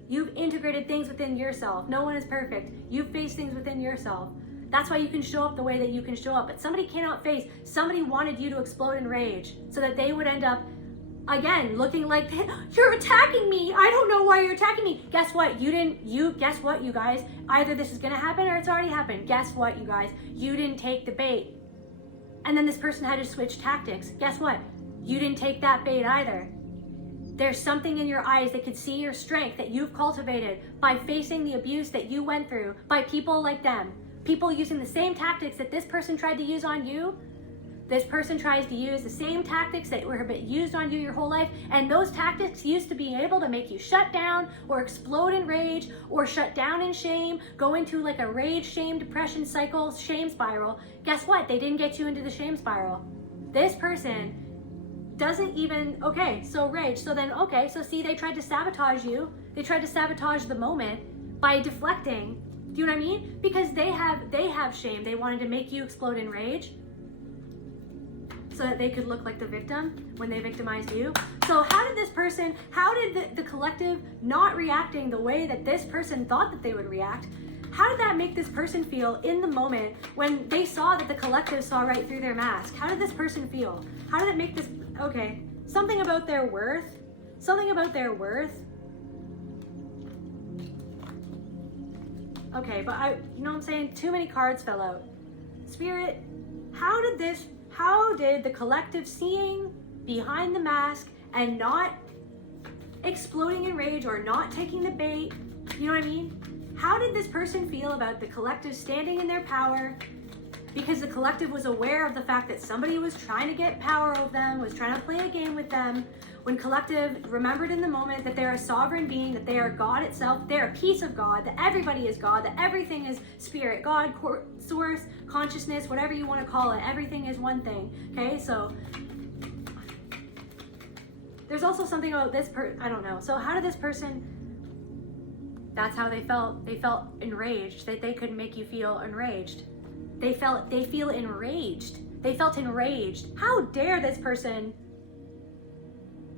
You've integrated things within yourself. No one is perfect. You face things within yourself. That's why you can show up the way that you can show up. But somebody cannot face. Somebody wanted you to explode in rage so that they would end up, again, looking like, you're attacking me. I don't know why you're attacking me. Guess what? Guess what, you guys? Either this is gonna happen or it's already happened. Guess what, you guys? You didn't take the bait. And then this person had to switch tactics. Guess what? You didn't take that bait either. There's something in your eyes that could see your strength that you've cultivated by facing the abuse that you went through by people like them. People using the same tactics that this person tried to use on you. This person tries to use the same tactics that were used on you your whole life, and those tactics used to be able to make you shut down or explode in rage or shut down in shame, go into like a rage, shame, depression cycle, shame spiral. Guess what? They didn't get you into the shame spiral. This person doesn't even, okay, so rage. So then, okay, so see, they tried to sabotage you. They tried to sabotage the moment by deflecting. Do you know what I mean? Because they have shame. They wanted to make you explode in rage so that they could look like the victim when they victimized you. So how did the collective not reacting the way that this person thought that they would react, how did that make this person feel in the moment when they saw that the collective saw right through their mask? How did this person feel? How did it make this, okay, something about their worth. Okay, but you know what I'm saying? Too many cards fell out. Spirit, how did the collective seeing behind the mask and not exploding in rage or not taking the bait, you know what I mean? How did this person feel about the collective standing in their power because the collective was aware of the fact that somebody was trying to get power over them, was trying to play a game with them, When collective remembered in the moment that they're a sovereign being, that they are God itself, they're a piece of God, that everybody is God, that everything is spirit, God, source, consciousness, whatever you want to call it, everything is one thing. Okay, so there's also something about this I don't know. So how did this person, that's how they felt. They felt enraged, that they could make you feel enraged. They feel enraged. They felt enraged. How dare this person,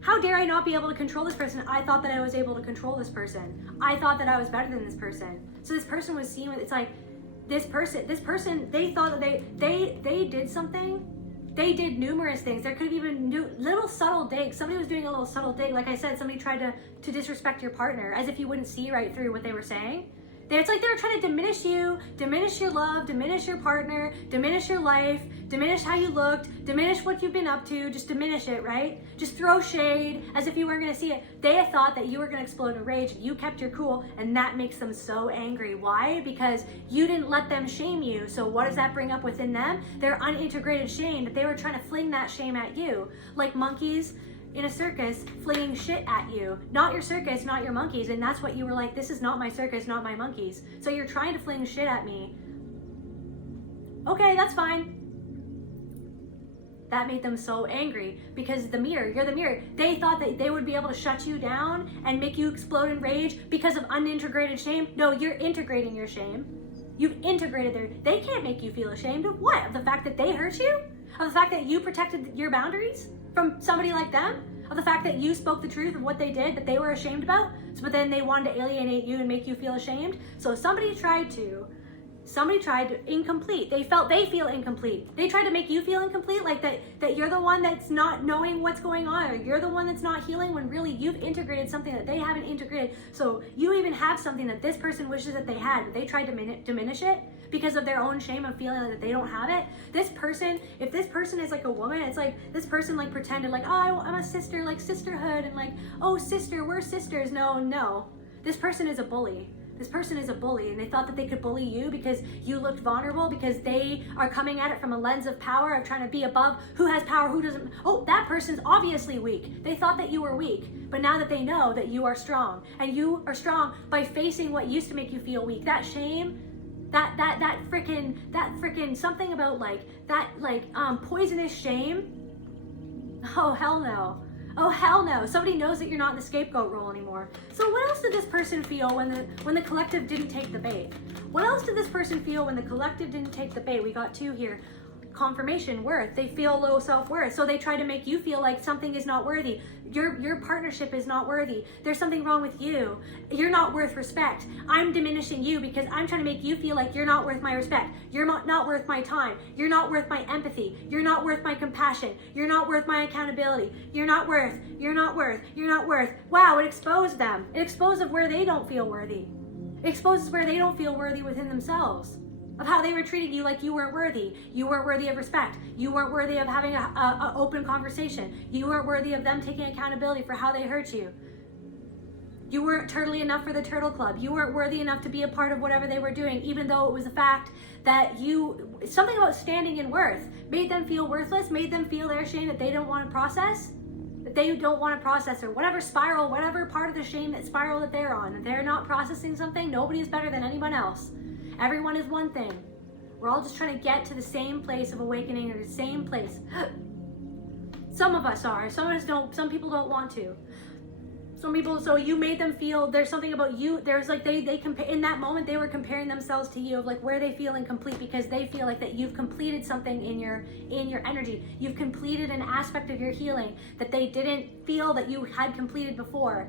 how dare I not be able to control this person? I thought that I was able to control this person. I thought that I was better than this person. So this person was seeing, it's like, this person, they thought that they did something. They did numerous things. There could have even little subtle digs. Somebody was doing a little subtle dig. Like I said, somebody tried to disrespect your partner as if you wouldn't see right through what they were saying. It's like they were trying to diminish you, diminish your love, diminish your partner, diminish your life, diminish how you looked, diminish what you've been up to, just diminish it, right? Just throw shade as if you weren't gonna see it. They had thought that you were gonna explode in rage, you kept your cool, and that makes them so angry. Why? Because you didn't let them shame you. So what does that bring up within them? Their unintegrated shame, that they were trying to fling that shame at you. Like monkeys in a circus flinging shit at you. Not your circus, not your monkeys. And that's what you were like, this is not my circus, not my monkeys. So you're trying to fling shit at me. Okay, that's fine. That made them so angry because the mirror, you're the mirror. They thought that they would be able to shut you down and make you explode in rage because of unintegrated shame. No, you're integrating your shame. You've integrated they can't make you feel ashamed of what? Of the fact that they hurt you? Of the fact that you protected your boundaries from somebody like them? Of the fact that you spoke the truth of what they did that they were ashamed about? So, but then they wanted to alienate you and make you feel ashamed? So somebody tried incomplete. They feel incomplete. They tried to make you feel incomplete, like that you're the one that's not knowing what's going on, or you're the one that's not healing, when really you've integrated something that they haven't integrated. So you even have something that this person wishes that they had, but they tried to diminish it because of their own shame of feeling that they don't have it. This person, if this person is like a woman, it's like this person like pretended like, oh, I'm a sister, like sisterhood, and like, oh sister, we're sisters. No. This person is a bully. This person is a bully, and they thought that they could bully you because you looked vulnerable, because they are coming at it from a lens of power, of trying to be above who has power, who doesn't. Oh, that person's obviously weak. They thought that you were weak, but now that they know that you are strong, and you are strong by facing what used to make you feel weak, that shame, that freaking something about poisonous shame. Oh, hell no. Oh, hell no. Somebody knows that you're not in the scapegoat role anymore. So what else did this person feel when the collective didn't take the bait? What else did this person feel when the collective didn't take the bait? We got two here. Confirmation, worth. They feel low self-worth. So they try to make you feel like something is not worthy. Your partnership is not worthy. There's something wrong with you. You're not worth respect. I'm diminishing you because I'm trying to make you feel like you're not worth my respect. You're not worth my time. You're not worth my empathy. You're not worth my compassion. You're not worth my accountability. You're not worth. Wow, it exposed them. It exposed of where they don't feel worthy. It exposes where they don't feel worthy within themselves. Of how they were treating you like you weren't worthy. You weren't worthy of respect. You weren't worthy of having an open conversation. You weren't worthy of them taking accountability for how they hurt you. You weren't turtly enough for the turtle club. You weren't worthy enough to be a part of whatever they were doing, even though it was a fact that something about standing in worth made them feel worthless, made them feel their shame that they don't want to process, or whatever spiral, whatever part of the shame that spiral that they're on. If they're not processing something, nobody is better than anyone else. Everyone is one thing. We're all just trying to get to the same place of awakening, or the same place. Some of us are. Some of us don't. Some people don't want to. Some people, so you made them feel there's something about you. There's like they compare in that moment. They were comparing themselves to you, of like where they feel incomplete, because they feel like that you've completed something in your energy. You've completed an aspect of your healing that they didn't feel that you had completed before.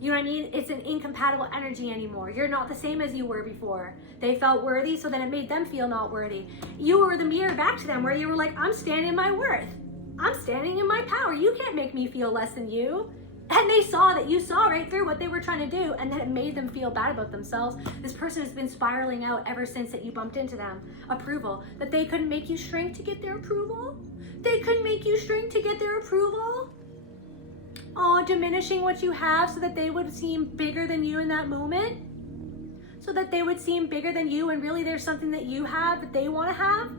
You know what I mean? It's an incompatible energy anymore. You're not the same as you were before. They felt worthy, so then it made them feel not worthy. You were the mirror back to them, where you were like, I'm standing in my worth. I'm standing in my power. You can't make me feel less than you. And they saw that you saw right through what they were trying to do, and then it made them feel bad about themselves. This person has been spiraling out ever since that you bumped into them. Approval. That they couldn't make you shrink to get their approval. They couldn't make you shrink to get their approval. Oh, diminishing what you have so that they would seem bigger than you in that moment. So that they would seem bigger than you, and really there's something that you have that they want to have.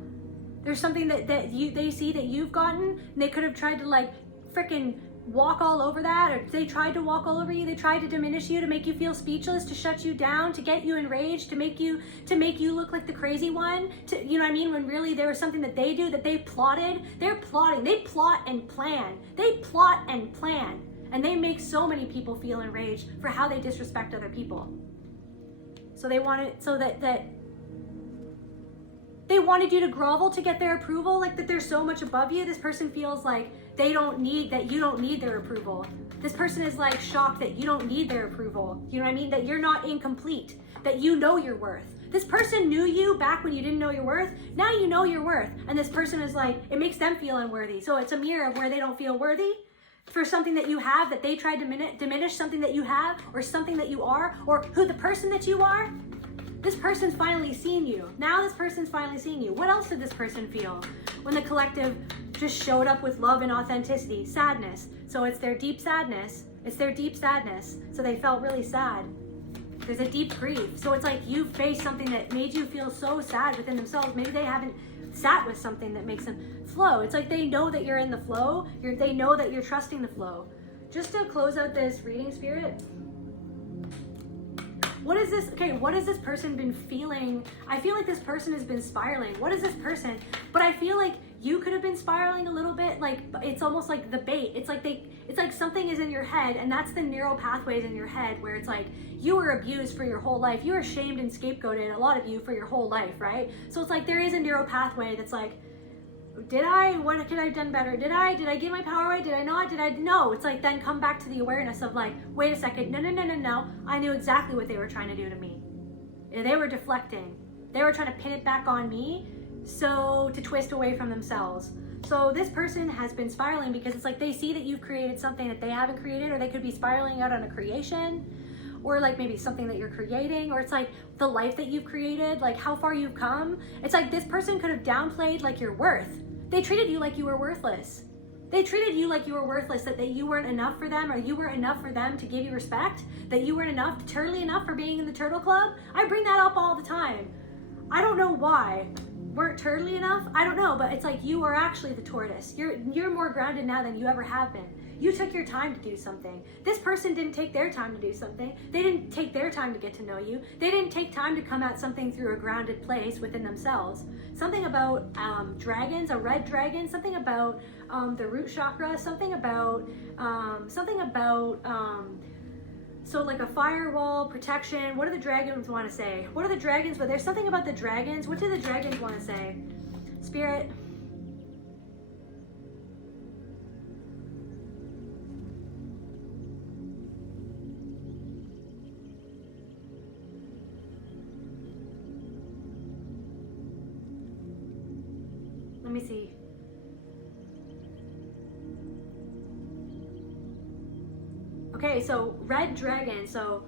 There's something that they see that you've gotten, and they could have tried to like frickin' walk all over that, or they tried to walk all over you, they tried to diminish you, to make you feel speechless, to shut you down, to get you enraged, to make you look like the crazy one, to, you know what I mean, when really there was something that they do, that they plotted. They're plotting, they plot and plan, and they make so many people feel enraged for how they disrespect other people. So they wanted, so that they wanted you to grovel to get their approval, like that they're so much above you. This person feels like you don't need their approval. This person is like shocked that you don't need their approval. You know what I mean? That you're not incomplete, that you know your worth. This person knew you back when you didn't know your worth. Now you know your worth. And this person is like, it makes them feel unworthy. So it's a mirror of where they don't feel worthy for something that you have, that they tried to diminish something that you have, or something that you are, or who the person that you are. This person's finally seen you. Now this person's finally seeing you. What else did this person feel when the collective just showed up with love and authenticity? Sadness. So it's their deep sadness. It's their deep sadness. So they felt really sad. There's a deep grief. So it's like you faced something that made you feel so sad within themselves. Maybe they haven't sat with something that makes them flow. It's like they know that you're in the flow. They know that you're trusting the flow. Just to close out this reading, Spirit, what is this? Okay, what has this person been feeling? I feel like this person has been spiraling. What is this person? But I feel like you could have been spiraling a little bit. Like it's almost like the bait. It's like something is in your head, and that's the neural pathways in your head where it's like you were abused for your whole life. You were shamed and scapegoated, a lot of you, for your whole life, right? So it's like there is a neural pathway that's like, what could I have done better? Did I give my power away? Did I not? No. It's like, then come back to the awareness of like, wait a second, no. I knew exactly what they were trying to do to me. They were deflecting. They were trying to pin it back on me, so to twist away from themselves. So this person has been spiraling because it's like they see that you've created something that they haven't created, or they could be spiraling out on a creation, or like maybe something that you're creating, or it's like the life that you've created, like how far you've come. It's like this person could have downplayed like your worth. They treated you like you were worthless. They treated you like you were worthless, that you weren't enough for them, or you weren't enough for them to give you respect, that you weren't enough, turtly enough for being in the turtle club. I bring that up all the time. I don't know why. Weren't turtly enough? I don't know, but it's like you are actually the tortoise. You're more grounded now than you ever have been. You took your time to do something. This person didn't take their time to do something. They didn't take their time to get to know you. They didn't take time to come at something through a grounded place within themselves. Something about dragons, a red dragon, something about the root chakra, something about so like a firewall, protection. What do the dragons want to say? What are the dragons? But there's something about the dragons. What do the dragons want to say? Spirit. Let me see. Okay, so red dragon, so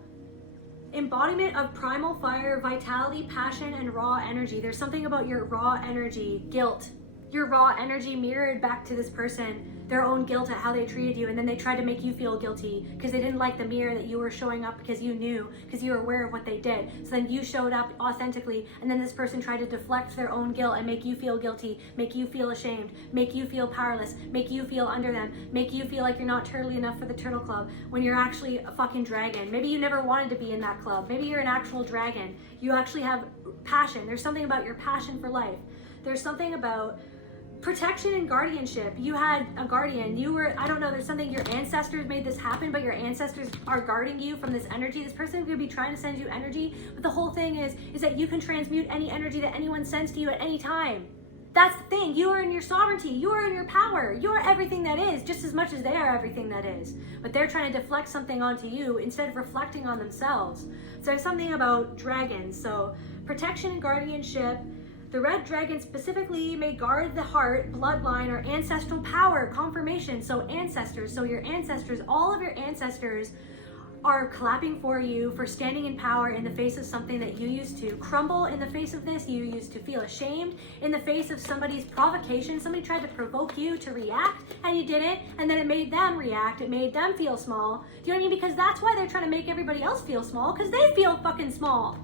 embodiment of primal fire, vitality, passion, and raw energy. There's something about your raw energy, guilt. Your raw energy mirrored back to this person their own guilt at how they treated you, and then they tried to make you feel guilty because they didn't like the mirror that you were showing up, because you knew, because you were aware of what they did. So then you showed up authentically, and then this person tried to deflect their own guilt and make you feel guilty, make you feel ashamed, make you feel powerless, make you feel under them, make you feel like you're not turtly enough for the turtle club when you're actually a fucking dragon. Maybe you never wanted to be in that club. Maybe you're an actual dragon. You actually have passion. There's something about your passion for life. There's something about protection and guardianship. You had a guardian. You were, I don't know, there's something, your ancestors made this happen, but your ancestors are guarding you from this energy. This person could be trying to send you energy, but the whole thing is that you can transmute any energy that anyone sends to you at any time. That's the thing. You are in your sovereignty. You are in your power. You are everything that is, just as much as they are everything that is. But they're trying to deflect something onto you instead of reflecting on themselves. So there's something about dragons. So protection and guardianship. The red dragon specifically may guard the heart, bloodline, or ancestral power, confirmation. So ancestors, so your ancestors, all of your ancestors are clapping for you for standing in power in the face of something that you used to crumble in the face of this. You used to feel ashamed in the face of somebody's provocation. Somebody tried to provoke you to react and you didn't, and then it made them react. It made them feel small. Do you know what I mean? Because that's why they're trying to make everybody else feel small, because they feel fucking small.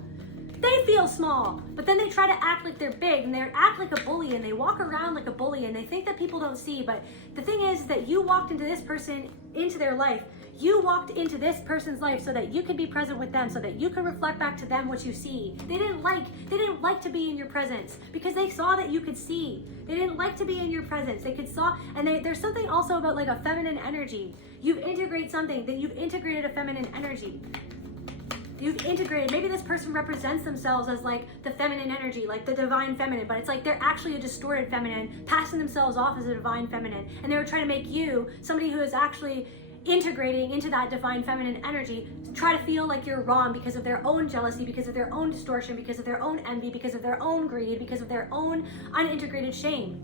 they feel small, but then they try to act like they're big and they act like a bully and they walk around like a bully and they think that people don't see. But the thing is that you walked into this person, into their life. You walked into this person's life so that you could be present with them, so that you could reflect back to them what you see. They didn't like to be in your presence because they saw that you could see. They didn't like to be in your presence. They could saw, and there's something also about like a feminine energy. You've integrated something, that you've integrated a feminine energy. You've integrated, maybe this person represents themselves as like the feminine energy, like the divine feminine, but it's like they're actually a distorted feminine, passing themselves off as a divine feminine. And they were trying to make you somebody who is actually integrating into that divine feminine energy to try to feel like you're wrong because of their own jealousy, because of their own distortion, because of their own envy, because of their own greed, because of their own unintegrated shame.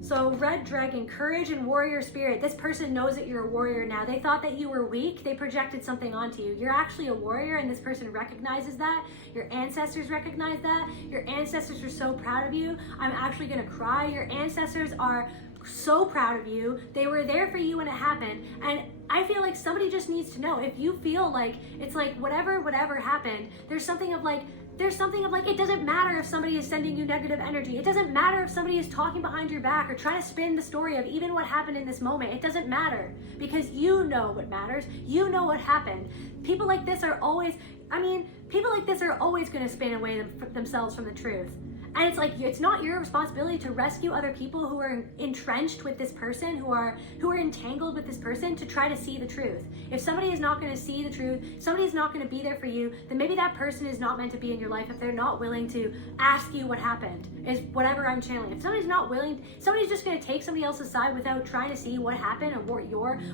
So red dragon, courage and warrior spirit. This person knows that you're a warrior now. They thought that you were weak. They projected something onto you. You're actually a warrior, and this person recognizes that. Your ancestors recognize that. Your ancestors are so proud of you. I'm actually gonna cry. Your ancestors are so proud of you. They were there for you when it happened. And I feel like somebody just needs to know, if you feel like it's like whatever happened, there's something of like it doesn't matter if somebody is sending you negative energy. It doesn't matter if somebody is talking behind your back or trying to spin the story of even what happened in this moment. It doesn't matter, because you know what matters. You know what happened. People like this are always going to spin away themselves from the truth. And it's like, it's not your responsibility to rescue other people who are entrenched with this person, who are entangled with this person, to try to see the truth. If somebody is not going to see the truth, somebody is not going to be there for you, then maybe that person is not meant to be in your life if they're not willing to ask you what happened, is whatever I'm channeling. If somebody's not willing, somebody's just going to take somebody else's side without trying to see what happened or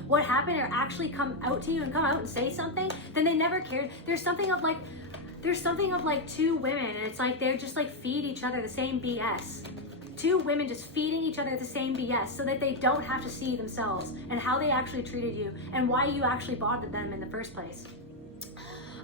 what happened, or actually come out to you and come out and say something, then they never cared. There's something of like two women, and it's like they're just like feed each other the same BS. Two women just feeding each other the same BS so that they don't have to see themselves and how they actually treated you and why you actually bothered them in the first place.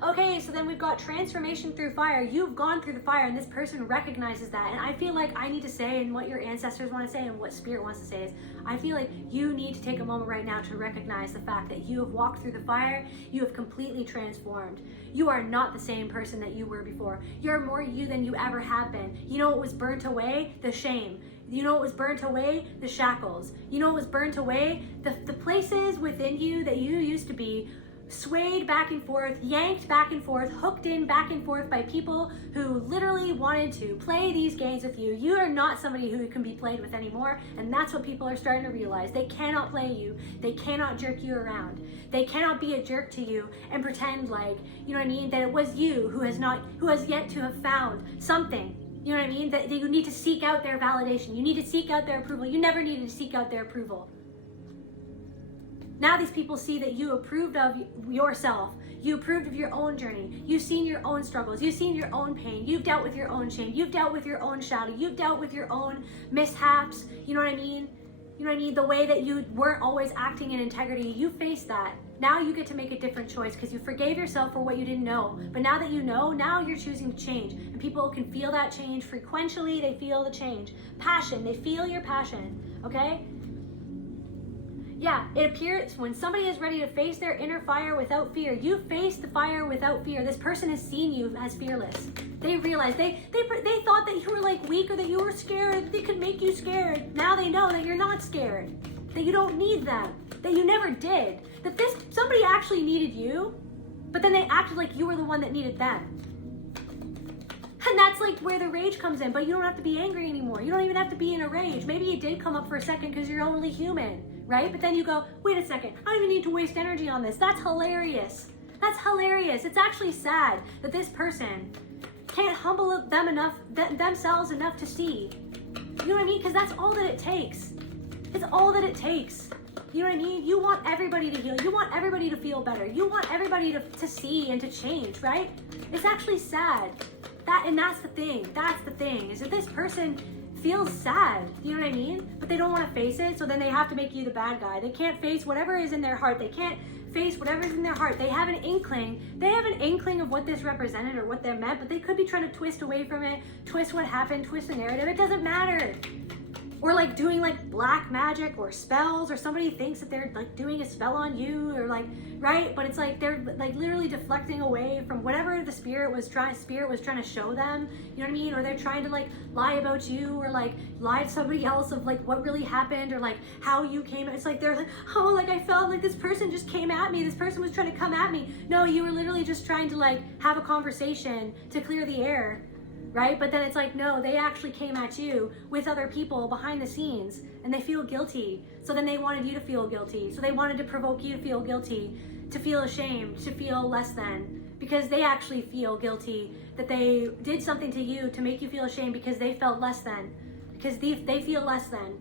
Okay, so then we've got transformation through fire. You've gone through the fire, and this person recognizes that. And I feel like I need to say, and what your ancestors want to say and what spirit wants to say is, I feel like you need to take a moment right now to recognize the fact that you have walked through the fire. You have completely transformed. You are not the same person that you were before. You're more you than you ever have been. You know what was burnt away? The shame. You know what was burnt away? The shackles. You know what was burnt away? The places within you that you used to be swayed back and forth, yanked back and forth, hooked in back and forth by people who literally wanted to play these games with you. You are not somebody who can be played with anymore, and that's what people are starting to realize. They cannot play you. They cannot jerk you around. They cannot be a jerk to you and pretend like, you know what I mean, that it was you who has yet to have found something. You know what I mean? That you need to seek out their validation. You need to seek out their approval. You never needed to seek out their approval. Now these people see that you approved of yourself. You approved of your own journey. You've seen your own struggles. You've seen your own pain. You've dealt with your own shame. You've dealt with your own shadow. You've dealt with your own mishaps. You know what I mean? You know what I mean? The way that you weren't always acting in integrity. You faced that. Now you get to make a different choice because you forgave yourself for what you didn't know. But now that you know, now you're choosing to change. And people can feel that change frequentially. They feel the change. Passion. They feel your passion. Okay? Yeah, it appears when somebody is ready to face their inner fire without fear. You face the fire without fear. This person has seen you as fearless. They realize they thought that you were like weak or that you were scared, that they could make you scared. Now they know that you're not scared, that you don't need them, that you never did, that somebody actually needed you, but then they acted like you were the one that needed them. And that's like where the rage comes in, but you don't have to be angry anymore. You don't even have to be in a rage. Maybe it did come up for a second because you're only human. Right? But then you go, wait a second, I don't even need to waste energy on this. That's hilarious. That's hilarious. It's actually sad that this person can't humble themselves enough to see. You know what I mean? Because that's all that it takes. It's all that it takes. You know what I mean? You want everybody to heal. You want everybody to feel better. You want everybody to see and to change, right? It's actually sad. That's the thing. That's the thing, is that this person feels sad, you know what I mean? But they don't want to face it, so then they have to make you the bad guy. They can't face whatever is in their heart. They can't face whatever's in their heart. They have an inkling. They have an inkling of what this represented or what they're meant, but they could be trying to twist away from it, twist what happened, twist the narrative. It doesn't matter. or like doing like black magic or spells, or somebody thinks that they're like doing a spell on you, or like, right? But it's like they're like literally deflecting away from whatever the spirit was trying to show them, you know what I mean? Or they're trying to like lie about you, or like lie to somebody else of like what really happened, or like how you came. It's like they're like, oh, like I felt like this person just came at me, this person was trying to come at me. No, you were literally just trying to like have a conversation to clear the air, right? But then it's like, no, they actually came at you with other people behind the scenes, and they feel guilty. So then they wanted you to feel guilty. So they wanted to provoke you to feel guilty, to feel ashamed, to feel less than, because they actually feel guilty that they did something to you to make you feel ashamed, because they felt less than, because they feel less than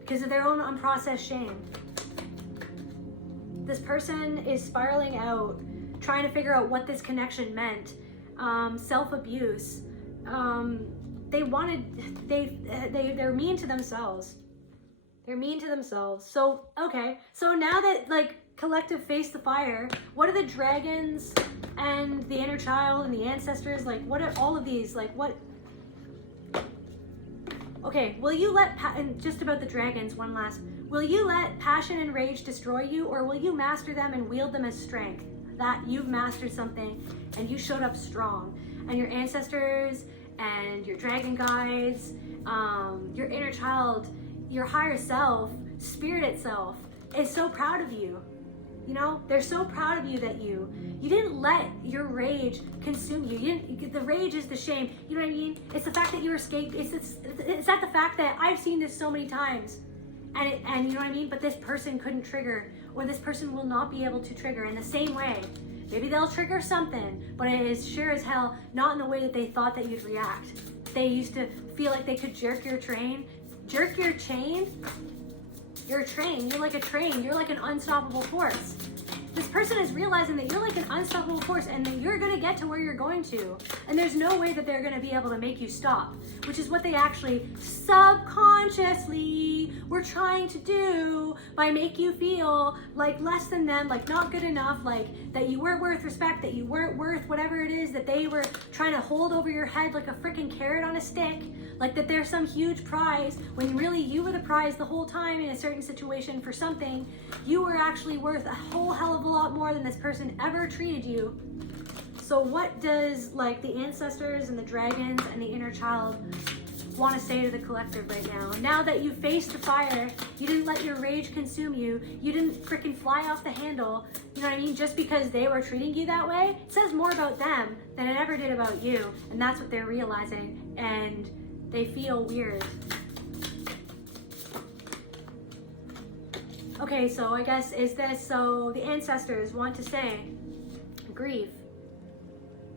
because of their own unprocessed shame. This person is spiraling out, trying to figure out what this connection meant. Self-abuse. They're mean to themselves. They're mean to themselves. So, okay. So now that like collective face the fire, what are the dragons and the inner child and the ancestors, like what are all of these, like what? Okay, will you let, and just about the dragons, one last, will you let passion and rage destroy you, or will you master them and wield them as strength? That you've mastered something and you showed up strong, and your ancestors and your dragon guides, your inner child, your higher self, spirit itself is so proud of you. You know, they're so proud of you that you didn't let your rage consume you. The rage is the shame. You know what I mean? It's the fact that you escaped. It's not the fact that I've seen this so many times, and you know what I mean? But this person couldn't trigger, or this person will not be able to trigger in the same way. Maybe they'll trigger something, but it is sure as hell not in the way that they thought that you'd react. They used to feel like they could jerk your chain. Jerk your chain? You're a train. You're like a train. You're like an unstoppable force. This person is realizing that you're like an unstoppable force, and that you're going to get to where you're going to. And there's no way that they're going to be able to make you stop, which is what they actually subconsciously were trying to do by make you feel like less than them, like not good enough, like that you weren't worth respect, that you weren't worth whatever it is that they were trying to hold over your head like a freaking carrot on a stick, like that there's some huge prize, when really you were the prize the whole time in a certain situation for something. You were actually worth a whole hell of a lot more than this person ever treated you. So what does like the ancestors and the dragons and the inner child want to say to the collective right now? Now that you faced the fire, you didn't let your rage consume you, you didn't freaking fly off the handle, you know what I mean, just because they were treating you that way. It says more about them than it ever did about you, and that's what they're realizing, and they feel weird. Okay, so I guess so the ancestors want to say, grief.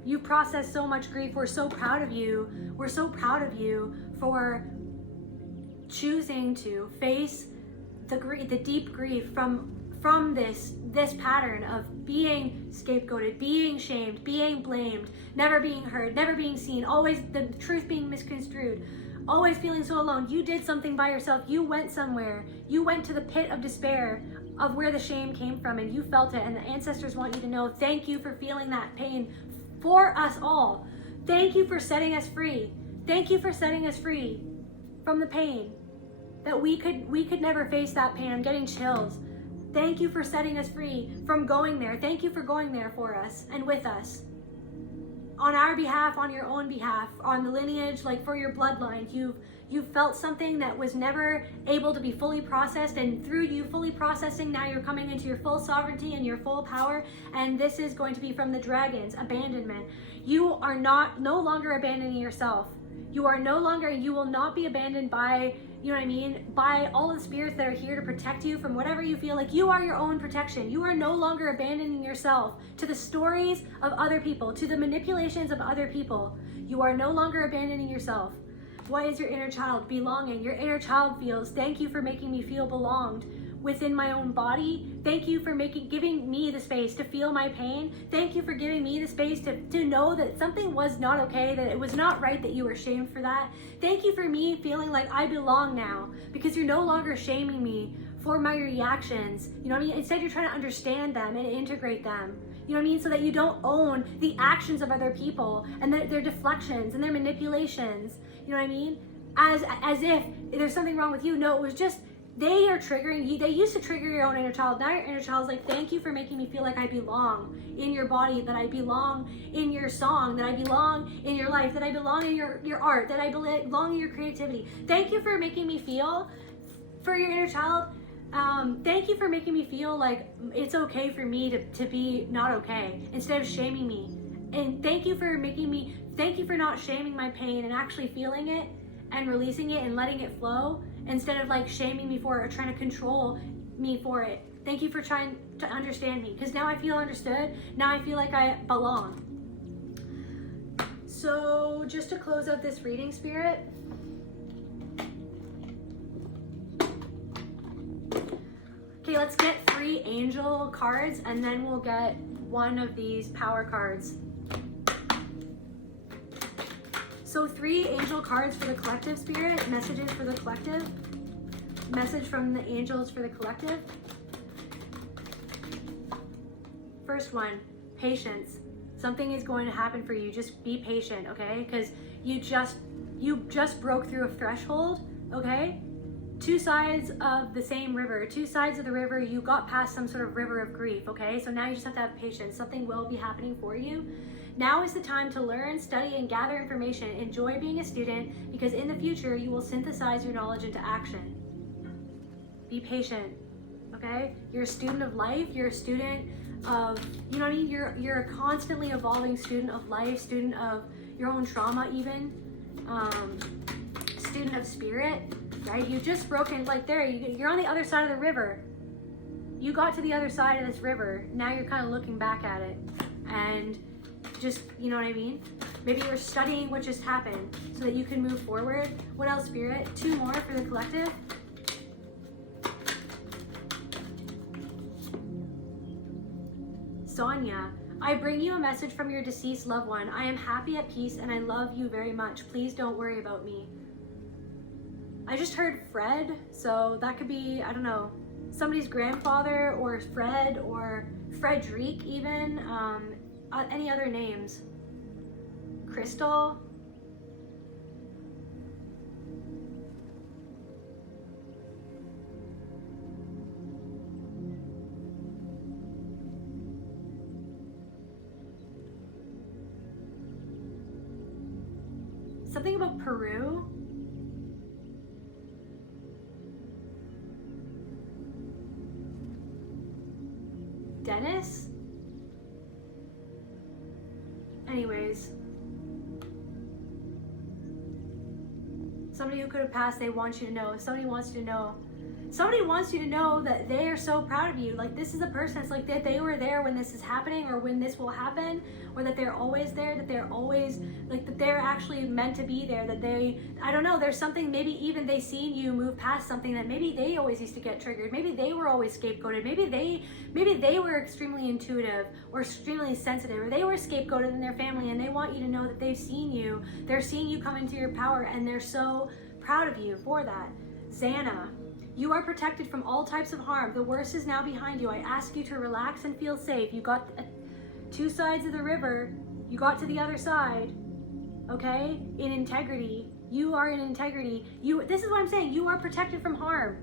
You processed so much grief. We're so proud of you. We're so proud of you for choosing to face the deep grief from this pattern of being scapegoated, being shamed, being blamed, never being heard, never being seen, always the truth being misconstrued, always feeling so alone. You did something by yourself. You went somewhere. You went to the pit of despair of where the shame came from, and you felt it. And the ancestors want you to know, thank you for feeling that pain for us all. Thank you for setting us free. Thank you for setting us free from the pain that we could never face that pain. I'm getting chills. Thank you for setting us free from going there. Thank you for going there for us and with us. On our behalf, on your own behalf, on the lineage, like for your bloodline, you've felt something that was never able to be fully processed, and through you fully processing, now you're coming into your full sovereignty and your full power. And this is going to be from the dragons, abandonment. You are no longer abandoning yourself. You are no longer, you will not be abandoned by, you know what I mean, by all the spirits that are here to protect you from whatever you feel like. You are your own protection. You are no longer abandoning yourself to the stories of other people, to the manipulations of other people. You are no longer abandoning yourself. What is your inner child? Belonging. Your inner child feels, thank you for making me feel belonged within my own body. Thank you for giving me the space to feel my pain. Thank you for giving me the space to know that something was not okay, that it was not right, that you were shamed for that. Thank you for me feeling like I belong now, because you're no longer shaming me for my reactions. You know what I mean? Instead, you're trying to understand them and integrate them. You know what I mean? So that you don't own the actions of other people and their deflections and their manipulations. You know what I mean? as if there's something wrong with you. No, it was just, they are triggering you. They used to trigger your own inner child. Now your inner child is like, thank you for making me feel like I belong in your body, that I belong in your song, that I belong in your life, that I belong in your art, that I belong in your creativity. Thank you for making me feel, for your inner child, thank you for making me feel like it's okay for me to be not okay, instead of shaming me. And thank you for not shaming my pain and actually feeling it and releasing it and letting it flow, instead of like shaming me for it or trying to control me for it. Thank you for trying to understand me, because now I feel understood. Now I feel like I belong. So just to close out this reading, Spirit, okay, let's get 3 angel cards and then we'll get 1 of these power cards. So 3 angel cards for the collective, Spirit, messages for the collective, message from the angels for the collective. First one, patience. Something is going to happen for you. Just be patient, okay? Because you just broke through a threshold, okay? 2 sides of the same river, 2 sides of the river, you got past some sort of river of grief, okay? So now you just have to have patience. Something will be happening for you. Now is the time to learn, study, and gather information. Enjoy being a student, because in the future, you will synthesize your knowledge into action. Be patient, okay? You're a student of life. You're a student of, you know what I mean? You're a constantly evolving student of life, student of your own trauma even, student of spirit, right? You've just broken, like there, you're on the other side of the river. You got to the other side of this river. Now you're kind of looking back at it and just, you know what I mean? Maybe you're studying what just happened so that you can move forward. What else, Spirit? 2 more for the collective. Sonia, I bring you a message from your deceased loved one. I am happy, at peace, and I love you very much. Please don't worry about me. I just heard Fred, so that could be, I don't know, somebody's grandfather, or Fred, or Frederic even. Any other names? Crystal? Something about Peru? Dennis? Anyways, somebody who could have passed, they want you to know. Somebody wants you to know. Somebody wants you to know that they are so proud of you. Like, this is a person, it's like that they were there when this is happening, or when this will happen, or that they're always there, that they're always, like, that they're actually meant to be there, that they, I don't know, there's something, maybe even they seen you move past something that maybe they always used to get triggered. Maybe they were always scapegoated. Maybe they were extremely intuitive or extremely sensitive, or they were scapegoated in their family, and they want you to know that they've seen you. They're seeing you come into your power, and they're so proud of you for that. Xana, you are protected from all types of harm. The worst is now behind you. I ask you to relax and feel safe. You got 2 sides of the river. You got to the other side, okay? In integrity. You are in integrity. This is what I'm saying. You are protected from harm.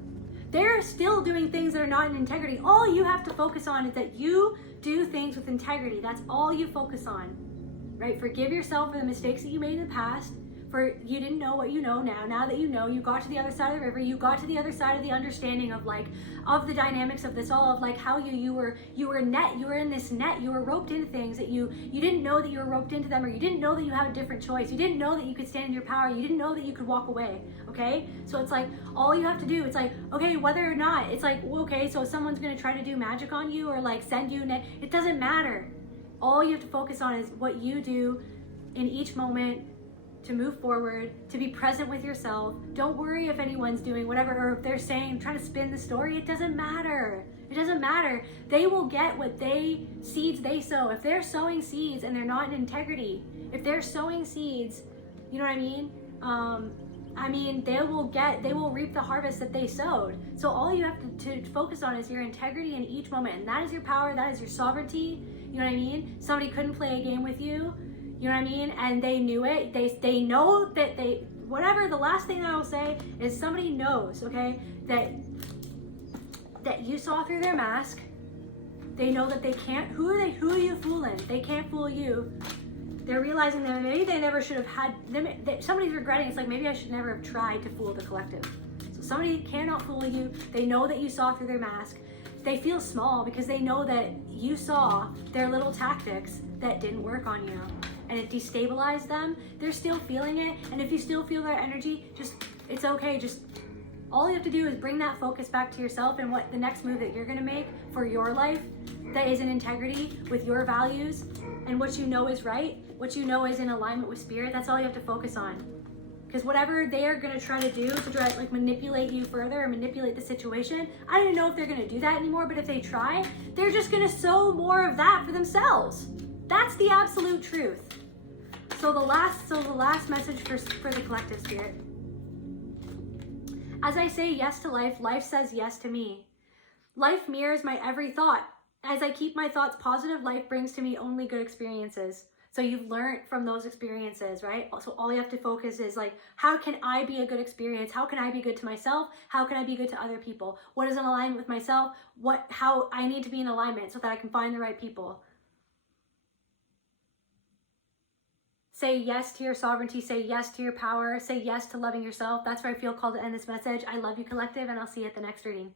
They're still doing things that are not in integrity. All you have to focus on is that you do things with integrity. That's all you focus on, right? Forgive yourself for the mistakes that you made in the past. For you didn't know what you know now. Now that you know, you got to the other side of the river. You got to the other side of the understanding of, like, of the dynamics of this all, of like how you were in this net. You were roped into things that you didn't know that you were roped into them, or you didn't know that you had a different choice. You didn't know that you could stand in your power. You didn't know that you could walk away. Okay, so it's like all you have to do. It's like, okay, whether or not it's like, okay, so someone's gonna try to do magic on you, or like send you net. It doesn't matter. All you have to focus on is what you do in each moment, to move forward, to be present with yourself. Don't worry if anyone's doing whatever, or if they're saying, trying to spin the story. It doesn't matter. It doesn't matter. They will get what seeds they sow. If they're sowing seeds and they're not in integrity, if they're sowing seeds, you know what I mean? They will reap the harvest that they sowed. So all you have to focus on is your integrity in each moment. And that is your power, that is your sovereignty. You know what I mean? Somebody couldn't play a game with you. You know what I mean? And they knew it. They know that whatever, the last thing I will say is somebody knows, okay, that you saw through their mask. They know that they can't, who are you fooling? They can't fool you. They're realizing that maybe they never should have had, somebody's regretting, it's like, maybe I should never have tried to fool the collective. So somebody cannot fool you. They know that you saw through their mask. They feel small because they know that you saw their little tactics that didn't work on you. And it destabilized them. They're still feeling it. And if you still feel that energy, it's okay. Just all you have to do is bring that focus back to yourself and what the next move that you're gonna make for your life that is in integrity with your values and what you know is right, what you know is in alignment with spirit. That's all you have to focus on. Because whatever they are gonna try to do to try to like manipulate you further or manipulate the situation, I don't even know if they're gonna do that anymore, but if they try, they're just gonna sow more of that for themselves. That's the absolute truth. So the last message for the collective spirit. As I say yes to life, life says yes to me. Life mirrors my every thought. As I keep my thoughts positive, life brings to me only good experiences. So you've learned from those experiences, right? So all you have to focus is like, how can I be a good experience? How can I be good to myself? How can I be good to other people? What is in alignment with myself? How I need to be in alignment so that I can find the right people. Say yes to your sovereignty, say yes to your power, say yes to loving yourself. That's where I feel called to end this message. I love you, collective, and I'll see you at the next reading.